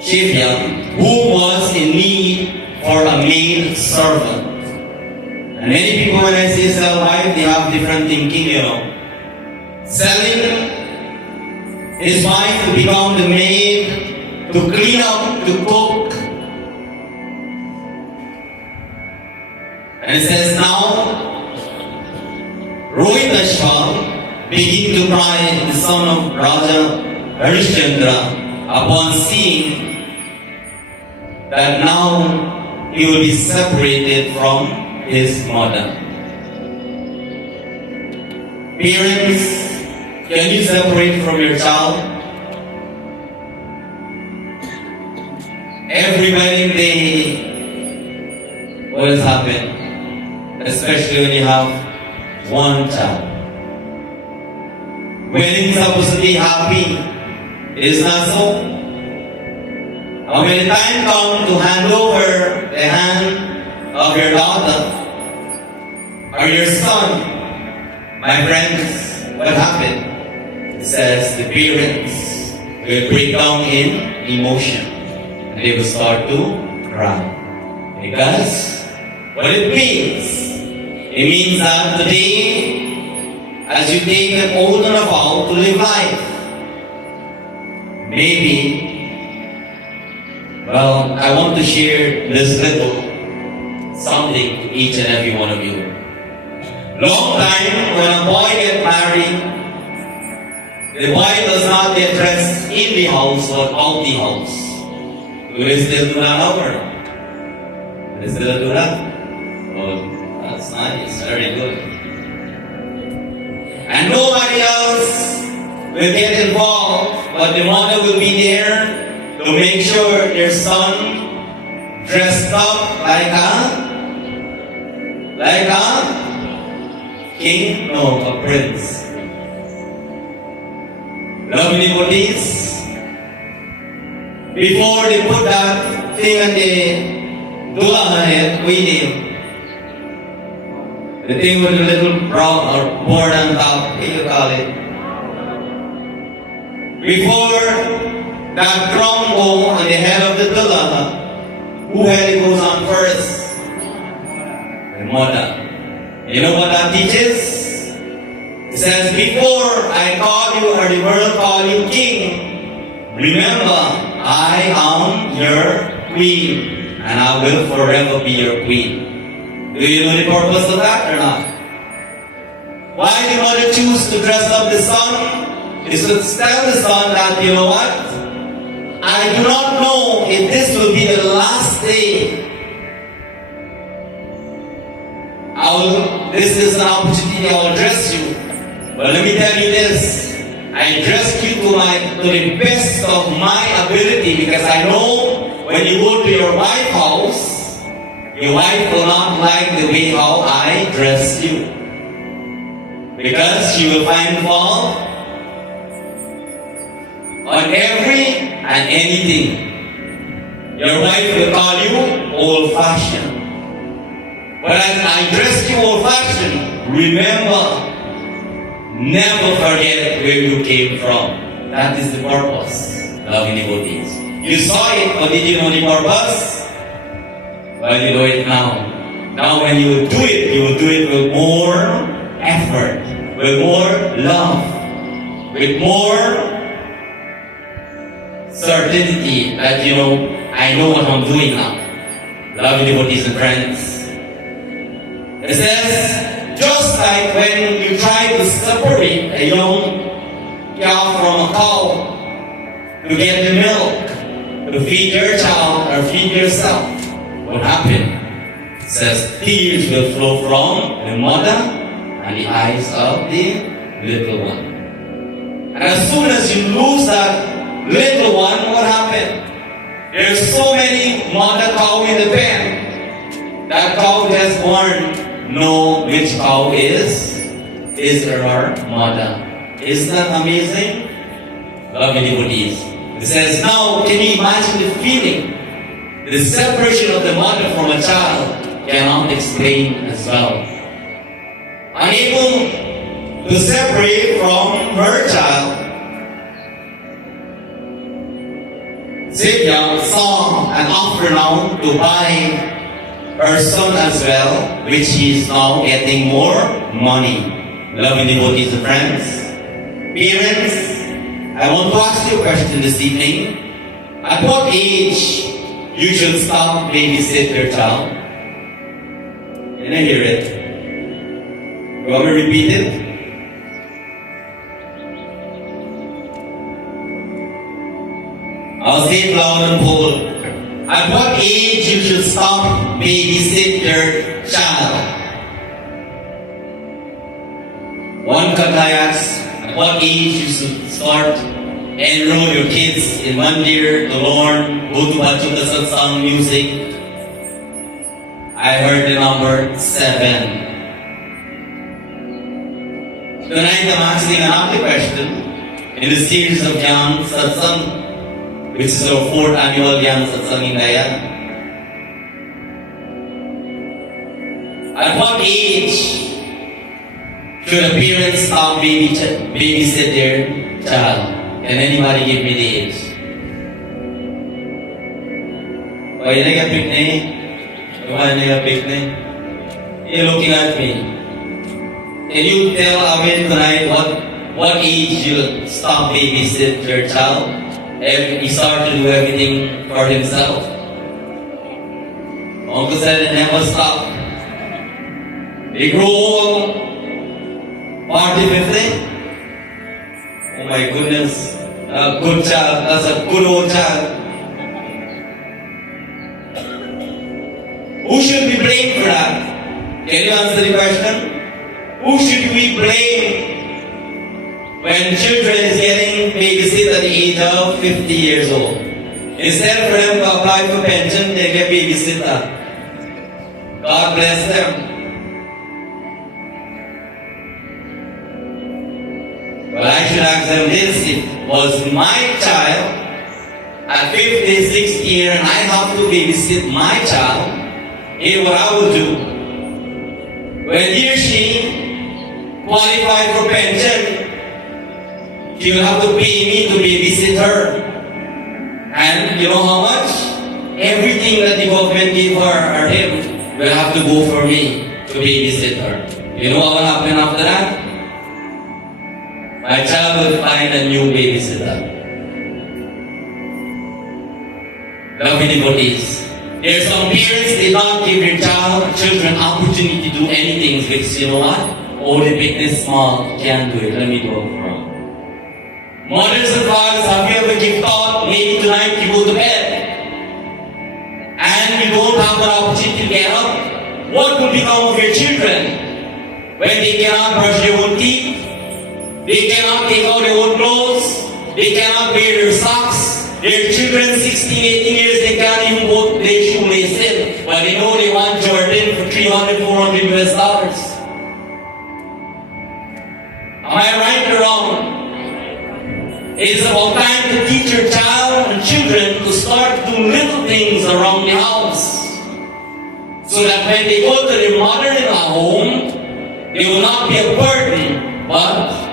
Gyaan, who was in need for a maid servant. And many people, when I say sell wife, they have different thinking, Selling his wife to become the maid, to clean up, to cook. And it says now, Rohitashva began to cry, the son of Raja Harishchandra, upon seeing that now he will be separated from his mother. Parents, can you separate from your child? Every wedding day, what has happened? Especially when you have one child. Wedding is supposed to be happy. It is not so. And when the time comes to hand over the hand of your daughter or your son, my friends, what happened? It says the parents will break down in emotion and they will start to cry. Because what it means that today, as you take an oath and a vow to live life, maybe, I want to share this little something to each and every one of you. Long time, when a boy gets married, the boy does not get dressed in the house but out the house. Do we still do that now or not? Do we still do that? Oh, that's nice, very good. And nobody else will get involved, but the mother will be there to make sure their son dressed up like a king, no, a prince. Loving devotees, before they put that thing on the dulahan head, waiting. The thing with the little brown or board on top, what do you call it? Before that crown go on the head of the dulaha, who had it goes on first? The mother. You know what that teaches? It says, before I call you or the world call you king, remember, I am your queen, and I will forever be your queen. Do you know the purpose of that or not? Why did mother choose to dress up the son? Is to tell the son that, you know what? I do not know if this will be the last day. This is an opportunity I will dress you. But let me tell you this. I dressed you to the best of my ability, because I know when you go to your wife's house, your wife will not like the way how I dress you. Because she will find fault on every and anything. Your wife will call you old-fashioned. But as I dressed you old-fashioned, remember, never forget where you came from. That is the purpose of loving devotees. You saw it, but did you know the purpose? Well, you know it now. Now when you will do it, you will do it with more effort, with more love, with more certainty that, you know, I know what I'm doing now. Loving devotees and friends. It says, just like when you try to separate a young cow from a cow to get the milk, to feed your child or feed yourself, what happened? It says, tears will flow from the mother and the eyes of the little one. And as soon as you lose that little one, what happened? There's so many mother cow in the pen. That cow just born. Know which cow is her mother. Isn't that amazing? Loving devotees. It says, now can you imagine the feeling? The separation of the mother from a child cannot explain as well. Unable to separate from her child, Gyaan saw an offer now to buy her son as well, which he is now getting more money. Loving devotees and friends. Parents, I want to ask you a question this evening. At what age you should stop babysit your child? Can I hear it? You want me to repeat it? I'll say it loud and bold. At what age you should stop babysit your child? One katayas, at what age you should start enroll your kids in Mandir, to learn, go to Bachota Satsang music? I heard the number 7. Tonight I'm asking another question in the series of Gyaan Satsang, which is our 4th annual Gyaan Satsang in Gyaan. At what age should a parent stop babysit their child? Can anybody give me the age? Why you nigga pick me? Why you nigga pick me? You're looking at me. Can you tell Amin tonight what age you stop babysit your child? He started to do everything for himself. Uncle said it never stopped. They grow old, 40, 50. Oh my goodness, a good child, that's a good old child. Who should be blamed for that? Can you answer the question? Who should we blame when children is getting babysit at the age of 50 years old? Instead for them to apply for pension, they get babysitter. God bless them. Well, But I should ask them this: if it was my child at 50, 60 years, and I have to babysit my child, here's what I would do. When he or she qualified for pension, she will have to pay me to babysit her. And you know how much? Everything that the government gave her or him will have to go for me to babysit her. You know what will happen after that? My child will find a new babysitter. Lovely devotees. There are some parents, they don't give their children opportunity to do anything because you know what? Oh, they pick this small, can't do it, let me go from. Mothers and fathers, have you ever given thought, maybe tonight you go to bed and you don't have an opportunity to get up? What will become of your children when they cannot brush their own teeth? They cannot take out their own clothes. They cannot wear their socks. Their children, 16, 18 years, they can't even go to their shoelaces. But they know they want Jordan for $300, $400 US. Am I right or wrong? It is about time to teach your child and children to start doing little things around the house. So that when they go to their mother-in-law home, they will not be a burden, but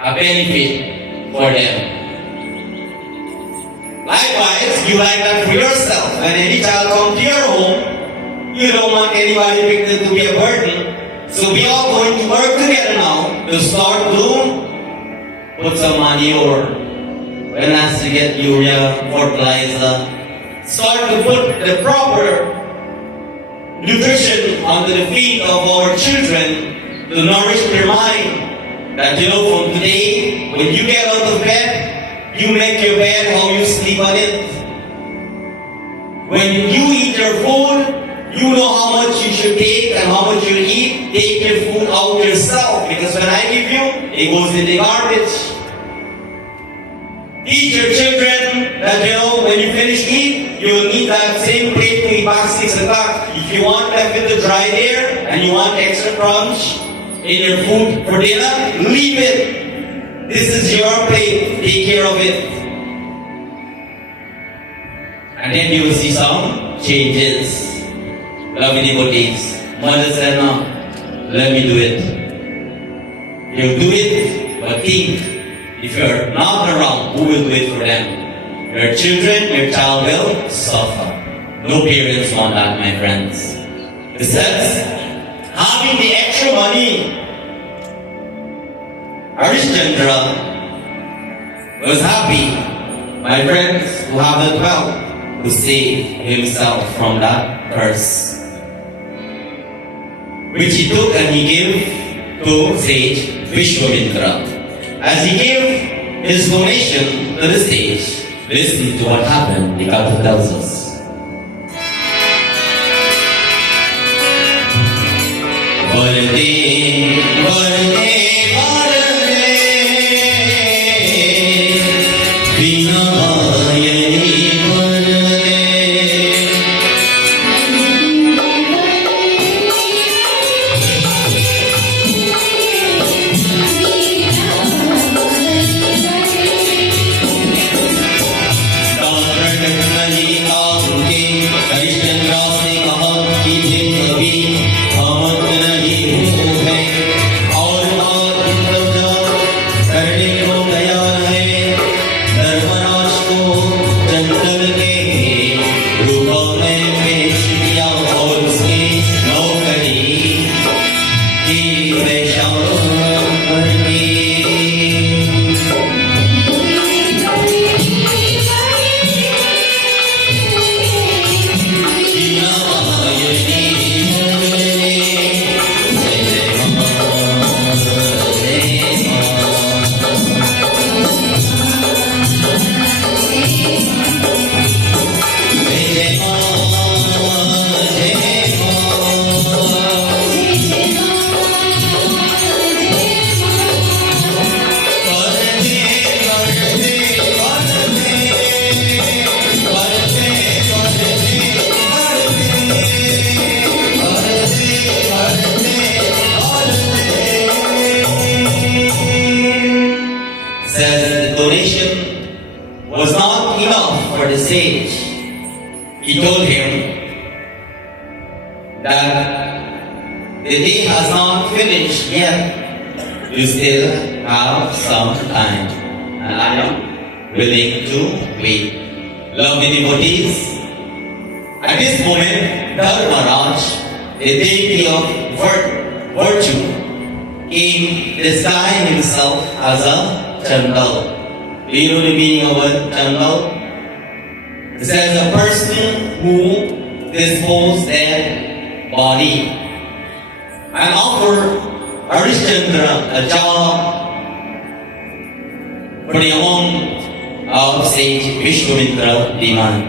a benefit for them. Likewise, you like that for yourself. When any child comes to your home, you don't want anybody to be a burden. So we are going to work together now to start to put some money or when asked to get urea, fertilizer, start to put the proper nutrition onto the feet of our children to nourish their mind. That you know from today, when you get out of bed, you make your bed how you sleep on it. When you eat your food, you know how much you should take and how much you eat. Take your food out yourself because when I give you, it goes in the garbage. Teach your children that you know when you finish eat, you will need that same plate to eat back 6 o'clock. If you want left it to dry there and you want extra crunch in your food for dinner, leave it. This is your plate. Take care of it. And then you will see some changes. Lovely devotees. Mother said, no, let me do it. You'll do it, but think, if you're not around, who will do it for them? Your children, your child will suffer. No parents want that, my friends. Besides, having the extra money, Harrdial was happy, my friends, who have the wealth to save himself from that curse, which he took and he gave to sage Vishwamitra. As he gave his donation to the sage, listen to what happened. The Kata tells us. says the donation was not enough for the sage. He told him that the day has not finished yet. You still have some time, and I am willing to wait. Lovely devotees, at this moment, Dharmaraj, the deity of virtue, came disguising himself as a Chandal. Do you know the meaning of a Chandal? It says a person who disposes their body and offer Harrdial a job for the amount of sage Vishwamitra demand.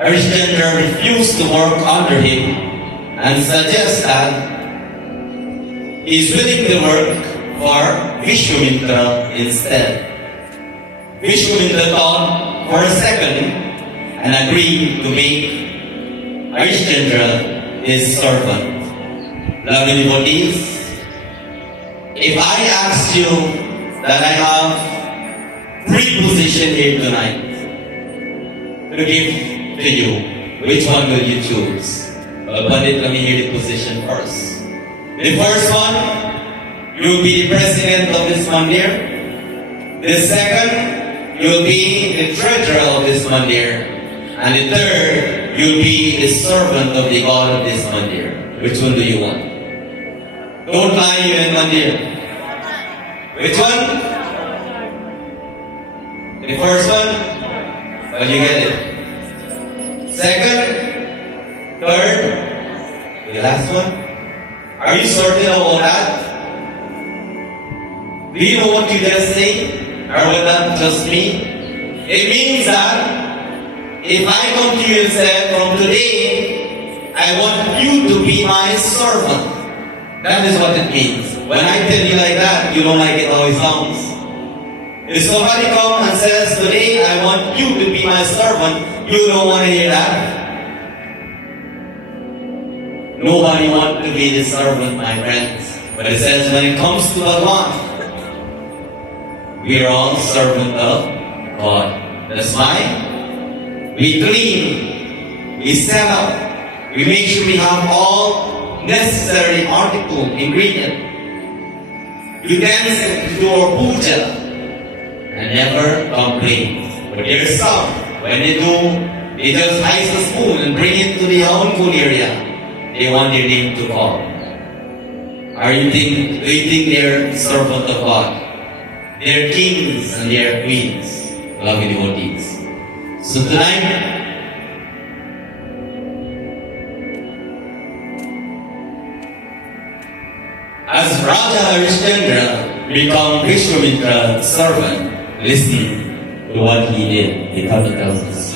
Harrdial refused to work under him and suggests that he is willing to work for Vishwamitra instead. Vishwamitra thought for a second and agreed to make Harrdial his servant. Lovely devotees, if I asked you that I have 3 positions here tonight to give to you, which one will you choose? But let me hear the position first. The first one, you will be the president of this mandir. The second, you will be the treasurer of this mandir. And the third, you will be the servant of the God of this mandir. Which one do you want? Don't lie, you and mandir. Which one? The first one? Well, you get it. Second? Third? The last one? Are you certain about that? Do you know what you just say? Or was that just me? It means that if I come to you and say, from today, I want you to be my servant. That is what it means. When I tell you like that, you don't like it how it sounds. If somebody comes and says, today I want you to be my servant, you don't want to hear that. Nobody wants to be the servant, my friends. But it says when it comes to Bhagavan, we are all servant of God. That's why we clean, we set up, we make sure we have all necessary article, ingredient, utensils to do our puja, and never complain. But there's some, when they do, they just ice a spoon and bring it to their own food area. They want their name to call. Do you think they're servant of God? They're kings and they're queens, lovely devotees. So tonight, as Raja Harrdial became Vishwamitra's servant, listen to what he did. The Kata tells us.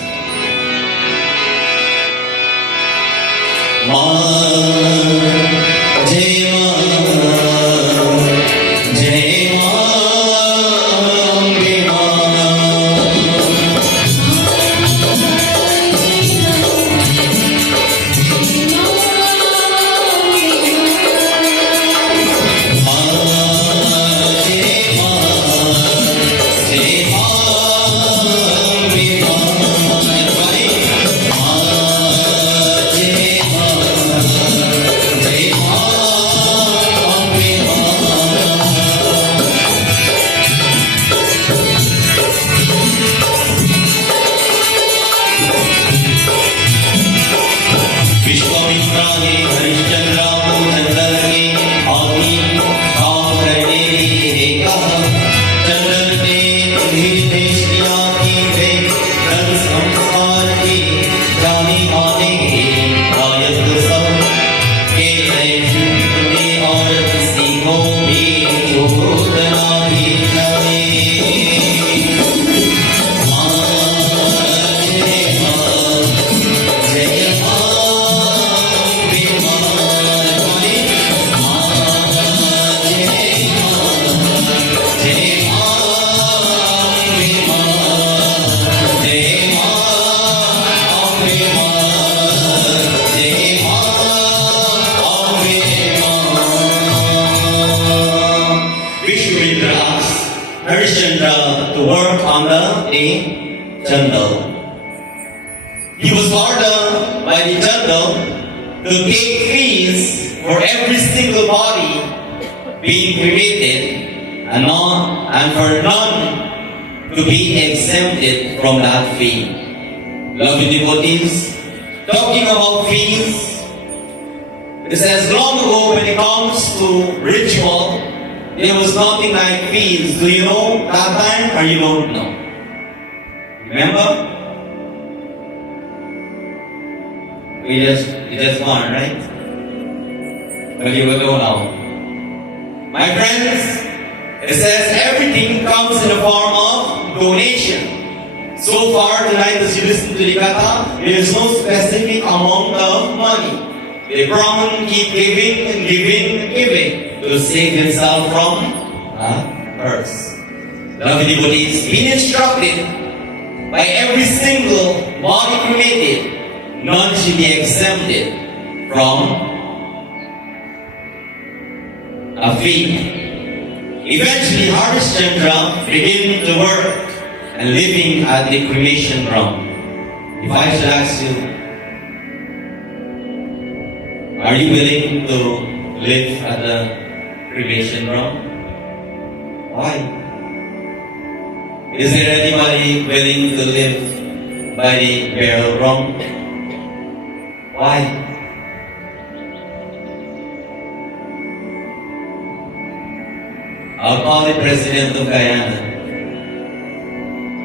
Vishwamitra asked, Harrdial to work on the jungle. He was ordered by the jungle to take fees for every single body being cremated and for none to be exempted from that fee. Lovely devotees, talking about fees, it says long ago when it comes to ritual, there was nothing like fees. Do you know that time or you don't know? Remember? We just won, right? But you will go now. My friends, it says everything comes in the form of donation. So far tonight as you listen to the Katha, there is no specific amount of money. The Brahman keep giving and giving and giving to save himself from curse. Lovely devotees, being instructed by every single body cremated, none should be exempted from a fee. Eventually, Harrdial began to work and living at the cremation ground. If I should ask you, are you willing to live at the cremation ground? Why? Is there anybody willing to live by the burial ground? Why? I'll call the president of Gyaan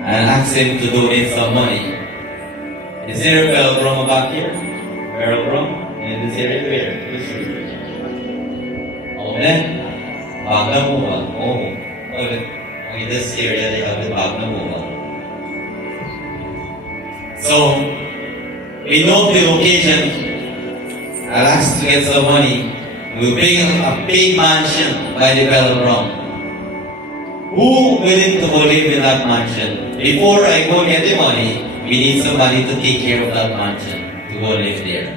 and ask him to donate some money. Is there a burial ground back here? Burial ground? In this area? Where? Which region? Oh, then? Bagnamuva. Oh, in this area they have the Bagnamuva. So, we know the occasion. I'll ask to get some money. We'll bring a big mansion by the burial ground. Who willing to go live in that mansion? Before I go get the money, we need somebody to take care of that mansion, to go live there.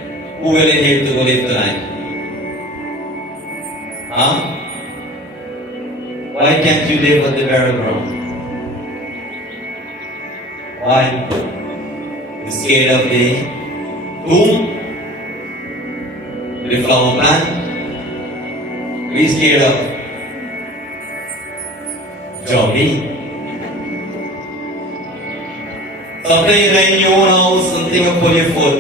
Who willing here to go live tonight? Huh? Why can't you live at the burial ground? Why? You're scared of the tomb? The flower plant? Are you scared of zombie? Sometimes you're in your own house and think of putting your foot.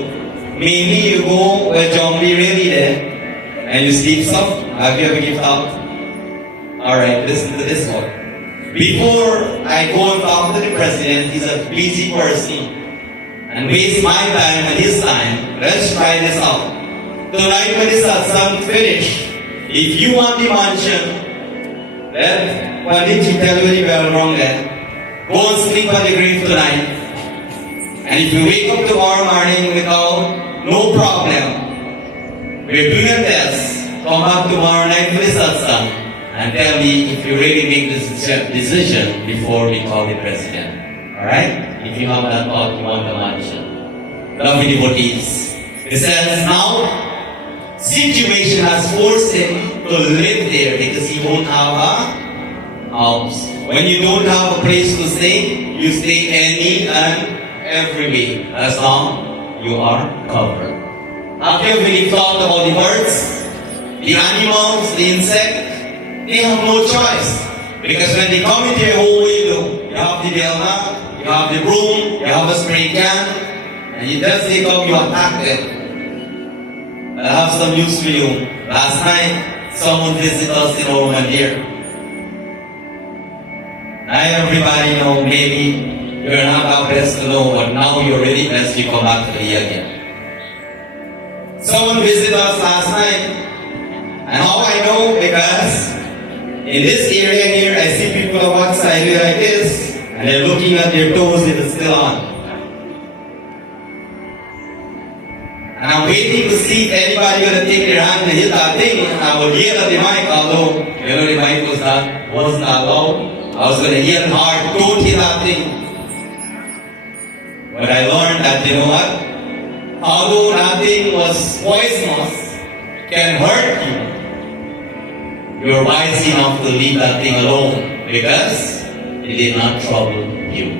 Maybe you go where zombie really there and you sleep some. Have you ever given out? Alright, listen to this one. Before I go and talk to the president, he's a busy person and waste my time and his time. Let's try this out. Tonight when this satsang finish, if you want the mansion, then why did you tell very well wrong then? Go and sleep on the grave tonight. And if you wake up tomorrow morning without no problem, we're doing a test. Come back tomorrow night for the satsang and tell me if you really make this decision before we call the president. Alright? If you have that thought, you want the mansion. Lovely devotees. It says now, situation has forced him to live there because he won't have a house. When you don't have a place to stay, you stay any and every way as long you are covered. Have you really thought about the birds, the animals, the insects? They have no choice because when they come into your whole window, you have the Yajna, you have the broom, you have a spray can, and you just they come, you attack them. I have some news for you. Last night, someone visited us in our mandir. Now everybody know, maybe you're not our best to know, but now you're really best to come back to the again. Someone visited us last night, and how I know? Because in this area here, I see people on one side like this, and they're looking at their toes, it is still on. And I'm waiting to see if anybody gonna take their hand and hit that thing. I will yell at the mic, although you know the mic wasn't that loud. I was gonna yell hard, don't hit that thing. But I learned that, you know what? Although that thing was poisonous, can hurt you, you're wise enough to leave that thing alone because it did not trouble you.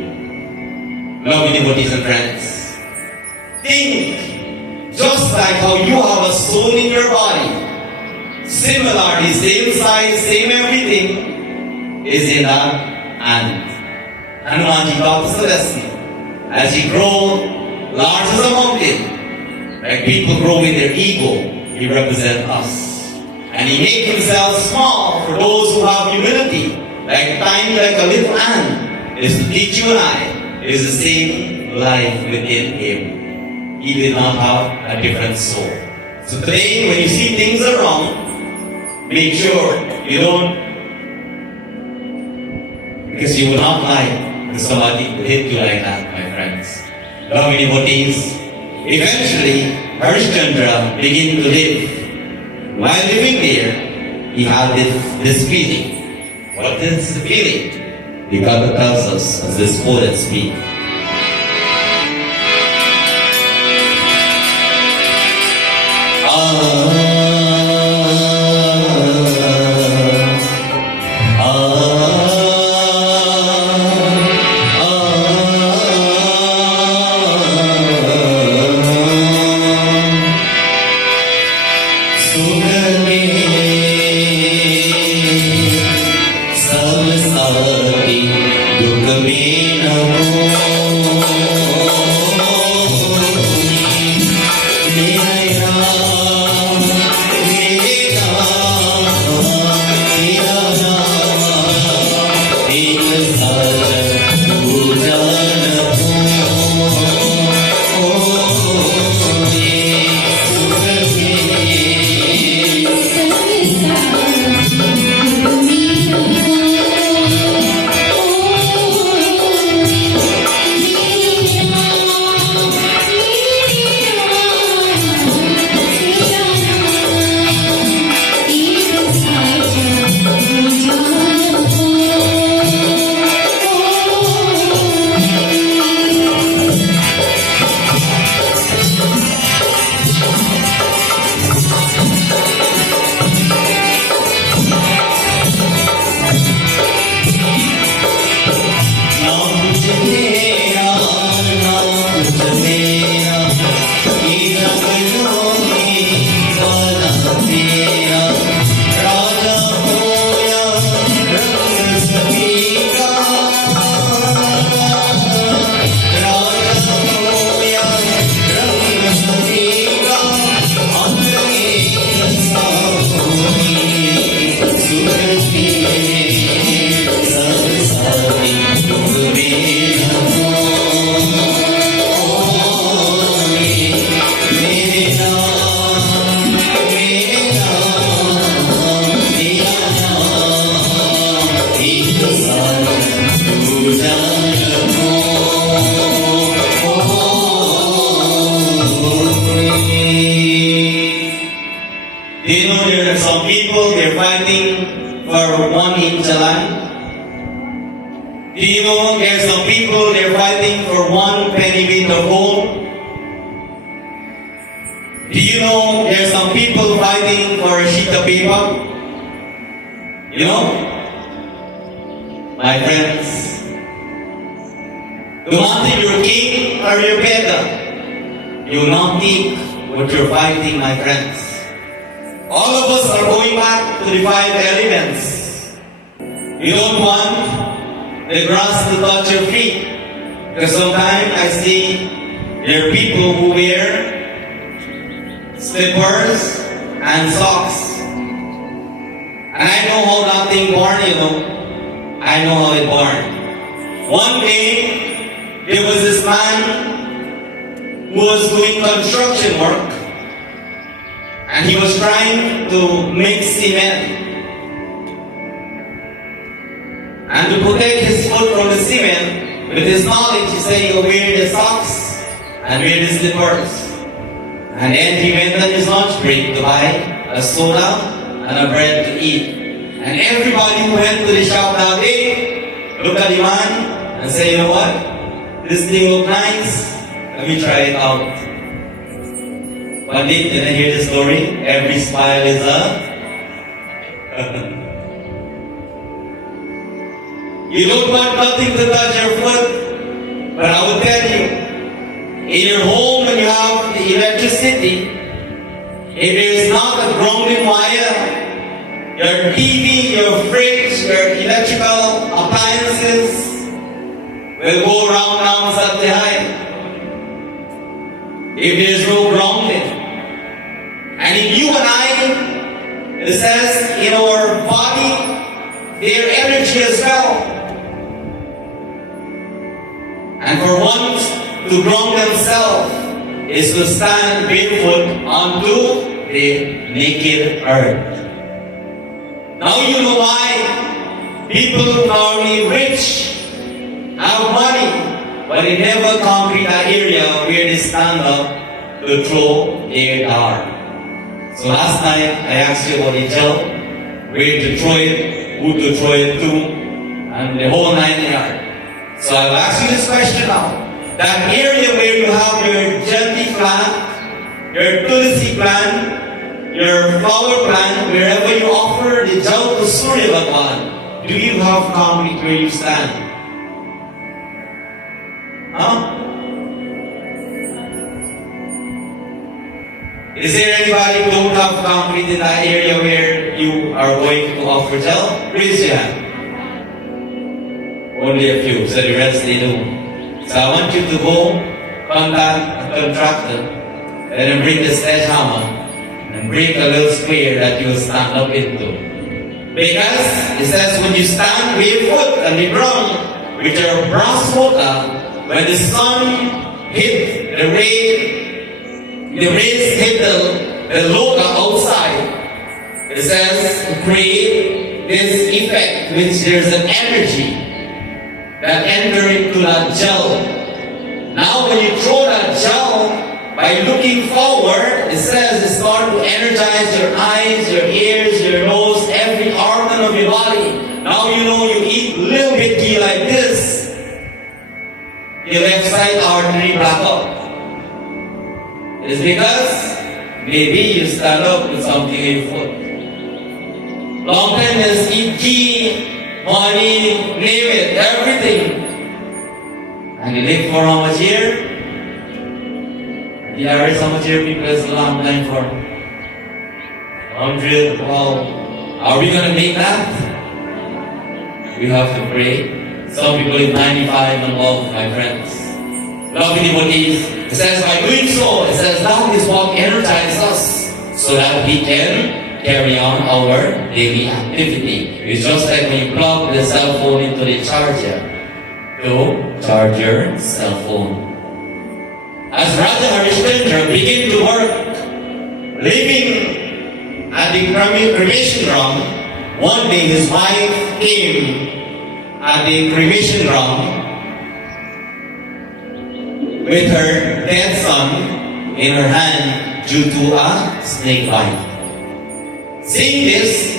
Lovely devotees and friends, think, just like how you have a soul in your body, similarly, same size, same everything, is in that ant. Hanumanji taught us a lesson. As he grows large as a mountain, like people grow with their ego, he represents us. And he makes himself small for those who have humility, like tiny, like a little ant, is to teach you and I, is the same life within him. He did not have a different soul. So today, when you see things are wrong, make sure you don't, because you will not like somebody hit you like that, my friends. Lovely devotees, eventually, Harishchandra began to live. While living there, he had this feeling. What is the feeling? The God tells us, as this poet speaks. Some people, they're fighting for 1 inch of land. Do you know there's some people, they're fighting for 1 penny weight of gold? Do you know there's some people fighting for a sheet of paper? You know? My friends, do not think you're king or you're better. You will not think what you're fighting, my friends. All of us are going back to the 5 elements. You don't want the grass to touch your feet. Because sometimes I see there are people who wear slippers and socks. And I know how that thing born, you know. I know how it born. One day, there was this man who was doing construction work. And he was trying to make cement. And to protect his foot from the cement, with his knowledge, he said he'll wear the socks and wear the slippers. And then he went on his lunch break to buy a soda and a bread to eat. And everybody who went to the shop that day looked at the man and said, you know what? This thing looks nice. Let me try it out. One day, did I hear the story? Every smile is a... You don't want nothing to touch your foot. But I will tell you, in your home when you have the electricity, if there is not a grounding wire, your TV, your fridge, your electrical appliances will go round sat high. If there is no grounding. And in you and I, it says in our body, their energy as well. And for one to ground themselves is to stand barefoot onto the naked earth. Now you know why people normally rich, have money, but they never conquer that area where they stand up to throw their dart. So last night I asked you about the gel, where to throw it, who to throw it to, and the whole 9 yards. So I'll ask you this question now. That area where you have your jati plant, your tulsi plant, your flower plant, wherever you offer the jal to Surya Bhagwan, do you have concrete where you stand? Huh? Is there anybody who don't have concrete in that area where you are going to offer jal? Raise your hand. Only a few, so the rest they do. So I want you to go contact a contractor and then bring the sledgehammer and break a little square that you will stand up into. Because it says when you stand barefoot on the ground with your brass motor, when the sun hit the rays hit the loca outside, it says to create this effect which there's an energy that enter into that gel. Now when you throw that gel, by looking forward, it says it starts to energize your eyes, your ears, your nose, every organ of your body. Now you know you eat a little bit ghee like this, your left side artery black up. It's because maybe you stand up with something in your foot. Long time is eat ghee, money, name it, everything. And you live for how much year? The average how much year people is a long time for? 100. Well, are we going to make that? We have to pray. Some people live 95 and above, my friends. Loving devotees. It says by doing so, it says now this walk energizes us so that we can carry on our daily activity. It's just like when you plug the cell phone into the charger to charge your cell phone. As Raja Harrdial began to work, living at the cremation ground, one day his wife came at the cremation ground with her dead son in her hand due to a snake bite. Seeing this,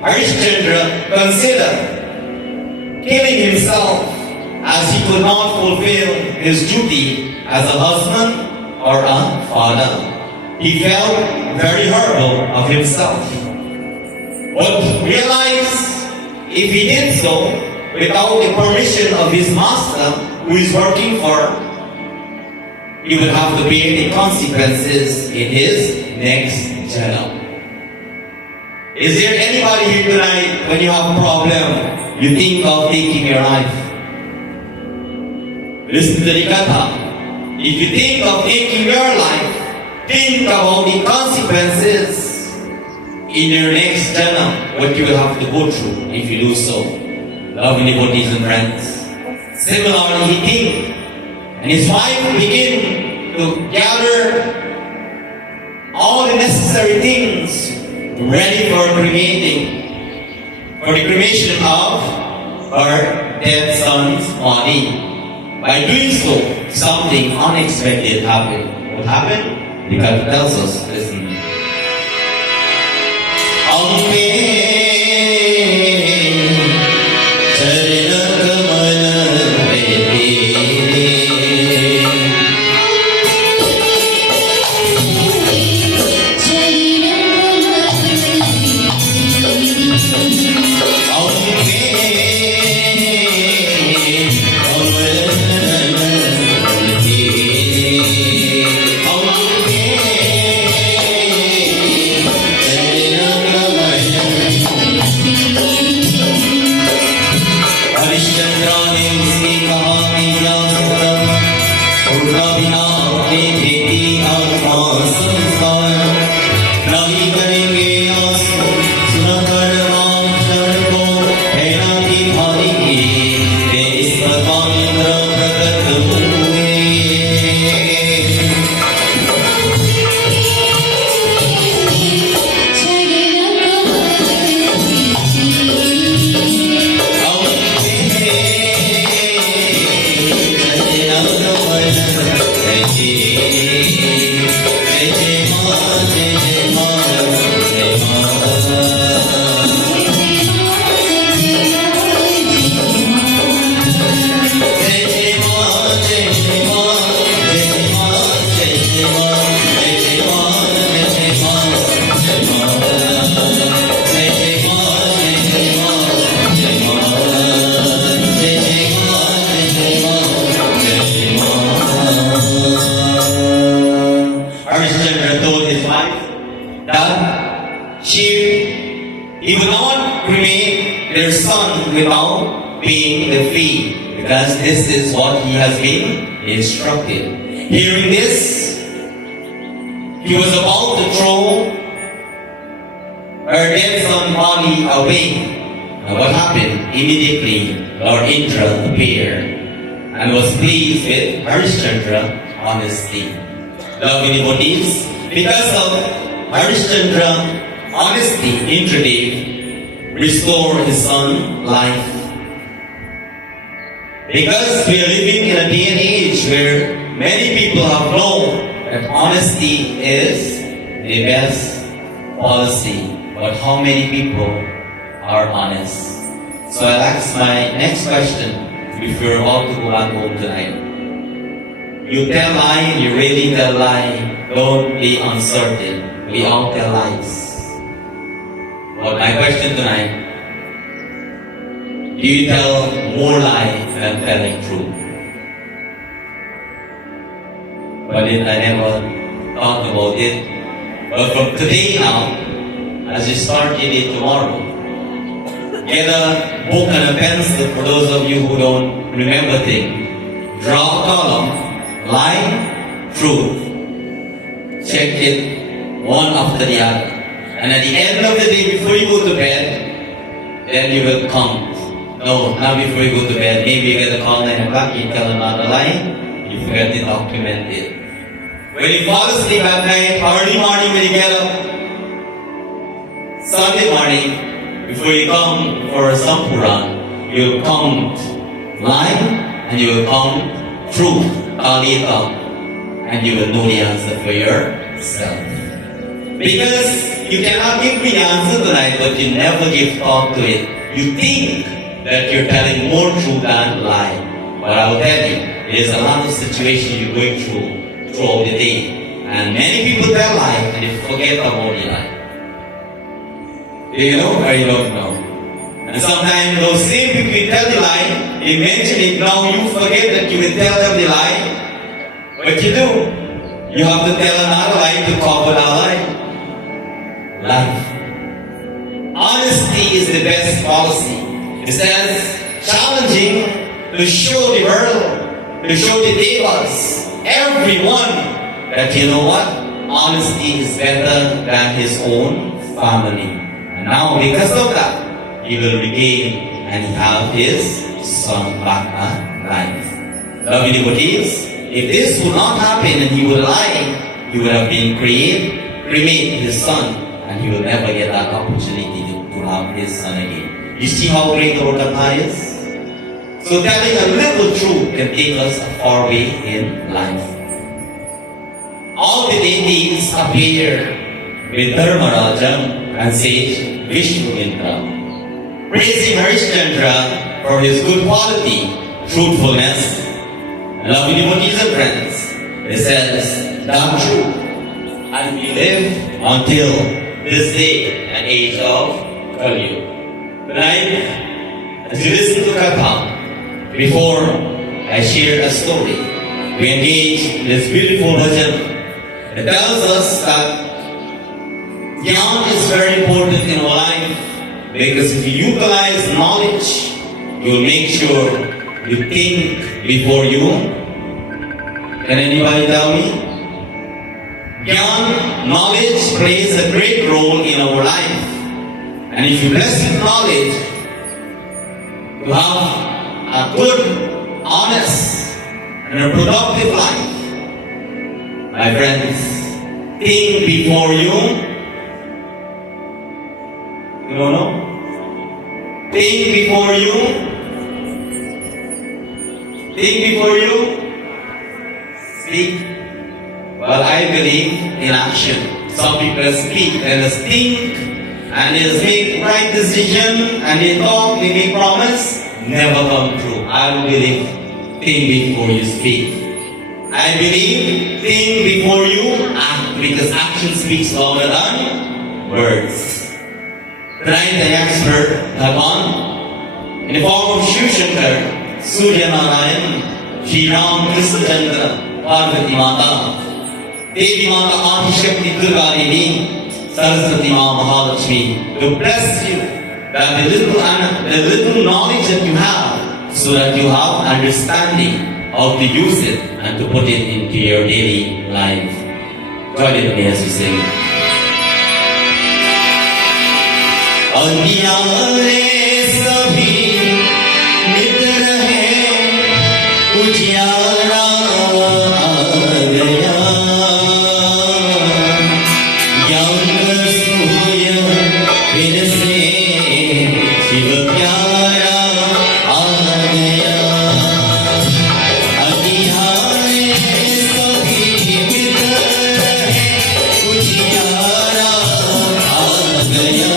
Harrdial considered killing himself as he could not fulfill his duty as a husband or a father. He felt very horrible of himself. But realized if he did so without the permission of his master who is working for, he would have to bear the consequences in his next janam. Is there anybody here tonight, when you have a problem, you think of taking your life? Listen to the katha. If you think of taking your life, think about the consequences in your next janam, what you will have to go through if you do so. Loving devotees and friends. Similarly, he think, and his wife began to gather all the necessary things ready for the cremation of her dead son's body. By doing so, something unexpected happened. What happened? The Bible tells us, listen. son without paying the fee, because this is what he has been instructed. Hearing this, he was about to throw her dead son body away. And what happened? Immediately, Lord Indra appeared and was pleased with Harishchandra's honesty. Lovely devotees, because of Harishchandra's honesty, Indradev restored his son's life. Because we are living in a day and age where many people have known that honesty is the best policy, but how many people are honest? So I'll ask my next question if you're about to go back home tonight. You tell lie, you really tell lie, don't be uncertain. We all tell lies. But my question tonight, do you tell more lies than telling truth? But I never thought about it. But from today now, as you start your day tomorrow, get a book and a pencil for those of you who don't remember things. Draw a column, lie, truth. Check it one after the other. And at the end of the day, before you go to bed, then you will count. No, not before you go to bed. Maybe you get a call 9 o'clock, you tell another lie, you forget to document it. When you fall asleep at night, early morning when you get up, Sunday morning, before you come for a Sampuran, you will count lie and you will count truth, tally it up, and you will know the answer for yourself. Because you cannot give me the answer tonight, but you never give thought to it. You think that you're telling more truth than lie. But I'll tell you, there's a lot of situations you're going throughout the day. And many people tell lie and they forget about the lie. Do you know or you don't know? And sometimes those same people you tell the lie, they mention it now, you forget that you will tell them the lie. What you do? You have to tell another lie to cover that lie. Life. Honesty is the best policy. It says, challenging to show the world, to show the devas, everyone, that you know what? Honesty is better than his own family. And now, because of that, he will regain and have his son back alive. Lovely devotees, if this would not happen and he would lie, he would have been cremated his son, and he will never get that opportunity to have his son again. You see how great our Katha is? So telling a little truth can take us a far way in life. All the deities appear with Dharmaraja and sage Vishnu Indra, praising Harishchandra for his good quality, truthfulness. Lovely devotees and friends, it says, damn true, and we live until this day and age of Kali. Tonight, as you listen to Katha, before I share a story, we engage in this beautiful bhajan. It tells us that Gyaan is very important in our life, because if you utilize knowledge, you will make sure you think before you. Can anybody tell me? Gyaan, knowledge plays a great role in our life. And if you bless with knowledge, to have a good, honest, and a productive life, my friends, think before you. You don't know? Think before you. Think before you. Speak. Well, I believe in action. Some people speak and they think and they make right decision and they talk, they make promise, never come true. I believe think before you speak. I believe think before you act, because action speaks louder than words. Tonight I asked her, Bhagavan, in the form of Shiv Shankar, Surya Narayan, Shri Ram Krishna Chandra, Parvati Mata, Devi Mata Adi Shakti Durga Devi, Saraswati Ma Mahalakshmi, to bless you that the little knowledge that you have, so that you have understanding how to use it and to put it into your daily life. Join in me as we sing. अंधियारे सभी मित्र हैं उजियारा आ गया ज्ञान सूर्य फिर से शिव प्यारा आ गया अंधियारे सभी मित्र हैं उजियारा आ गया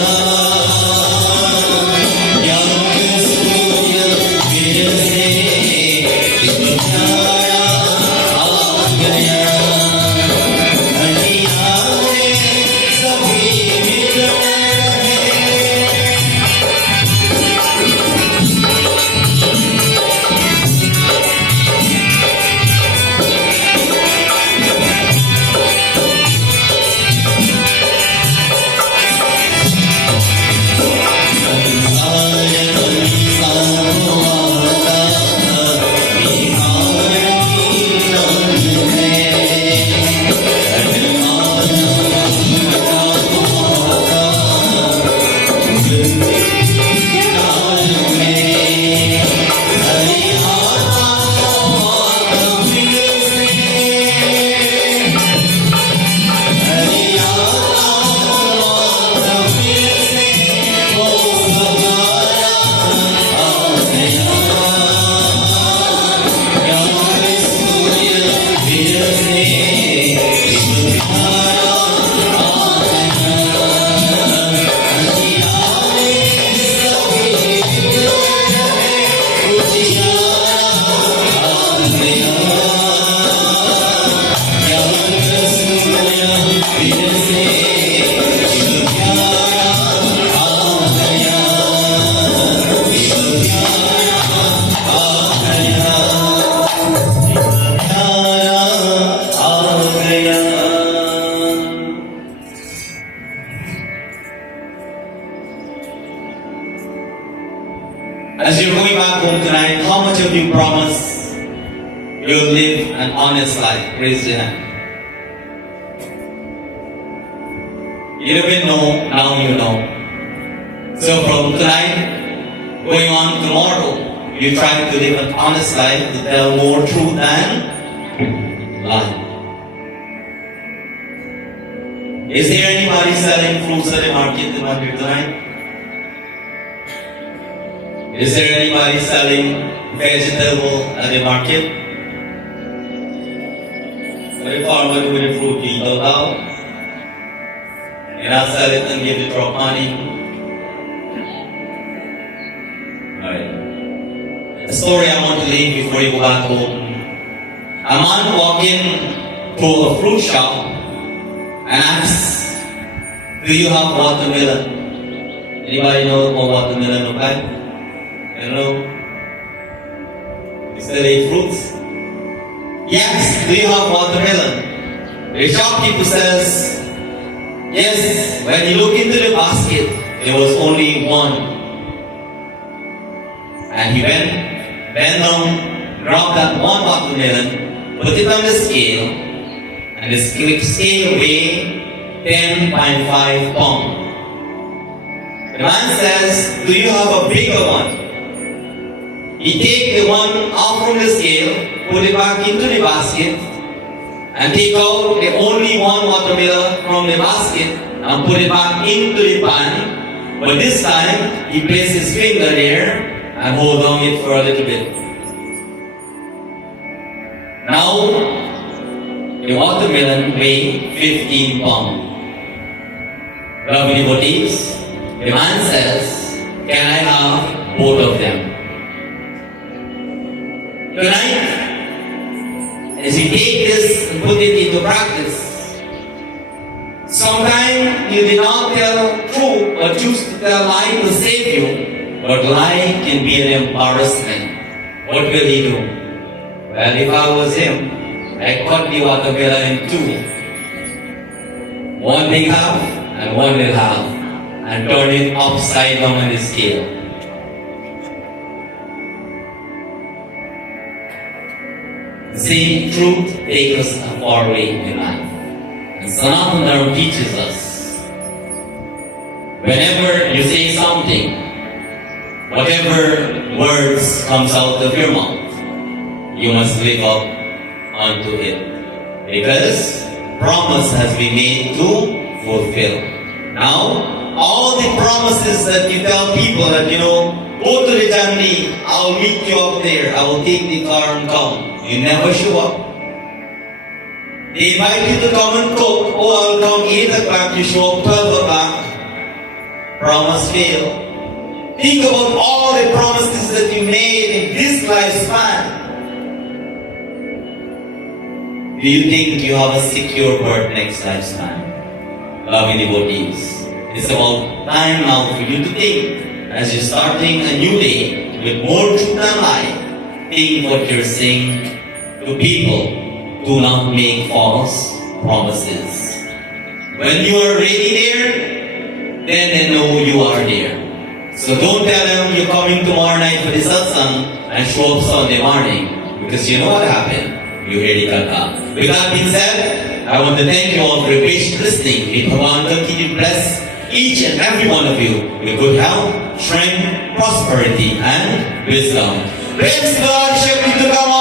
As you're going back home tonight, how much of you promise you'll live an honest life? Raise your hand. You didn't know, now you know. So from tonight, going on tomorrow, you try to live an honest life, to tell more truth than lie. Is there anybody selling fruits at the market tonight? Is there anybody selling vegetable at the market? The farmer with the fruit, he go out and I'll sell it and give the truck money. Alright. A story I want to leave before you go back home. A man walking to a fruit shop and asks, do you have watermelon? Anybody know what watermelon look like? You know? Is there any fruits? Yes, do you have watermelon? The shopkeeper says, yes, when you look into the basket, there was only one. And he bent down, grabbed that one watermelon, put it on the scale, and the scale weighed 10.5 pounds. The man says, do you have a bigger one? He take the one out from the scale, put it back into the basket, and take out the only one watermelon from the basket and put it back into the pan. But this time, he placed his finger there and hold on it for a little bit. Now, the watermelon weighed 15 pounds. Lovely devotees, the man says, can I have both of them? Tonight, as you take this and put it into practice, sometimes you did not tell truth or choose to tell lie to save you, but lie can be an embarrassment. What will he do? Well, if I was him, I'd cut the watermelon in two. One big half and one little half. and turn it upside down on the scale. The same truth takes us a far way in life. And Sanatana Dharma teaches us, whenever you say something, whatever words comes out of your mouth, you must live up onto it. Because promise has been made to fulfill. Now, all the promises that you tell people that, go to the Jandi, I'll meet you up there, I will take the car and come. You never show up. They invite you to come and cook. Oh, I'll come 8 o'clock, you show up 12 o'clock. Promise fail. Think about all the promises that you made in this lifespan. Do you think you have a secure birth next lifespan? Loving devotees, it's about time now for you to think. As you're starting a new day with more truth than life, think what you're saying to people. Do not make false promises. When you are ready there, then they know you are there. So don't tell them you're coming tomorrow night for the satsang and show up Sunday morning. Because you know what happened? You already got up. With that being said, I want to thank you all for your patient listening. May Bhagavan continue to bless each and every one of you with good health, strength, prosperity, and wisdom. Praise God, Shakti Durga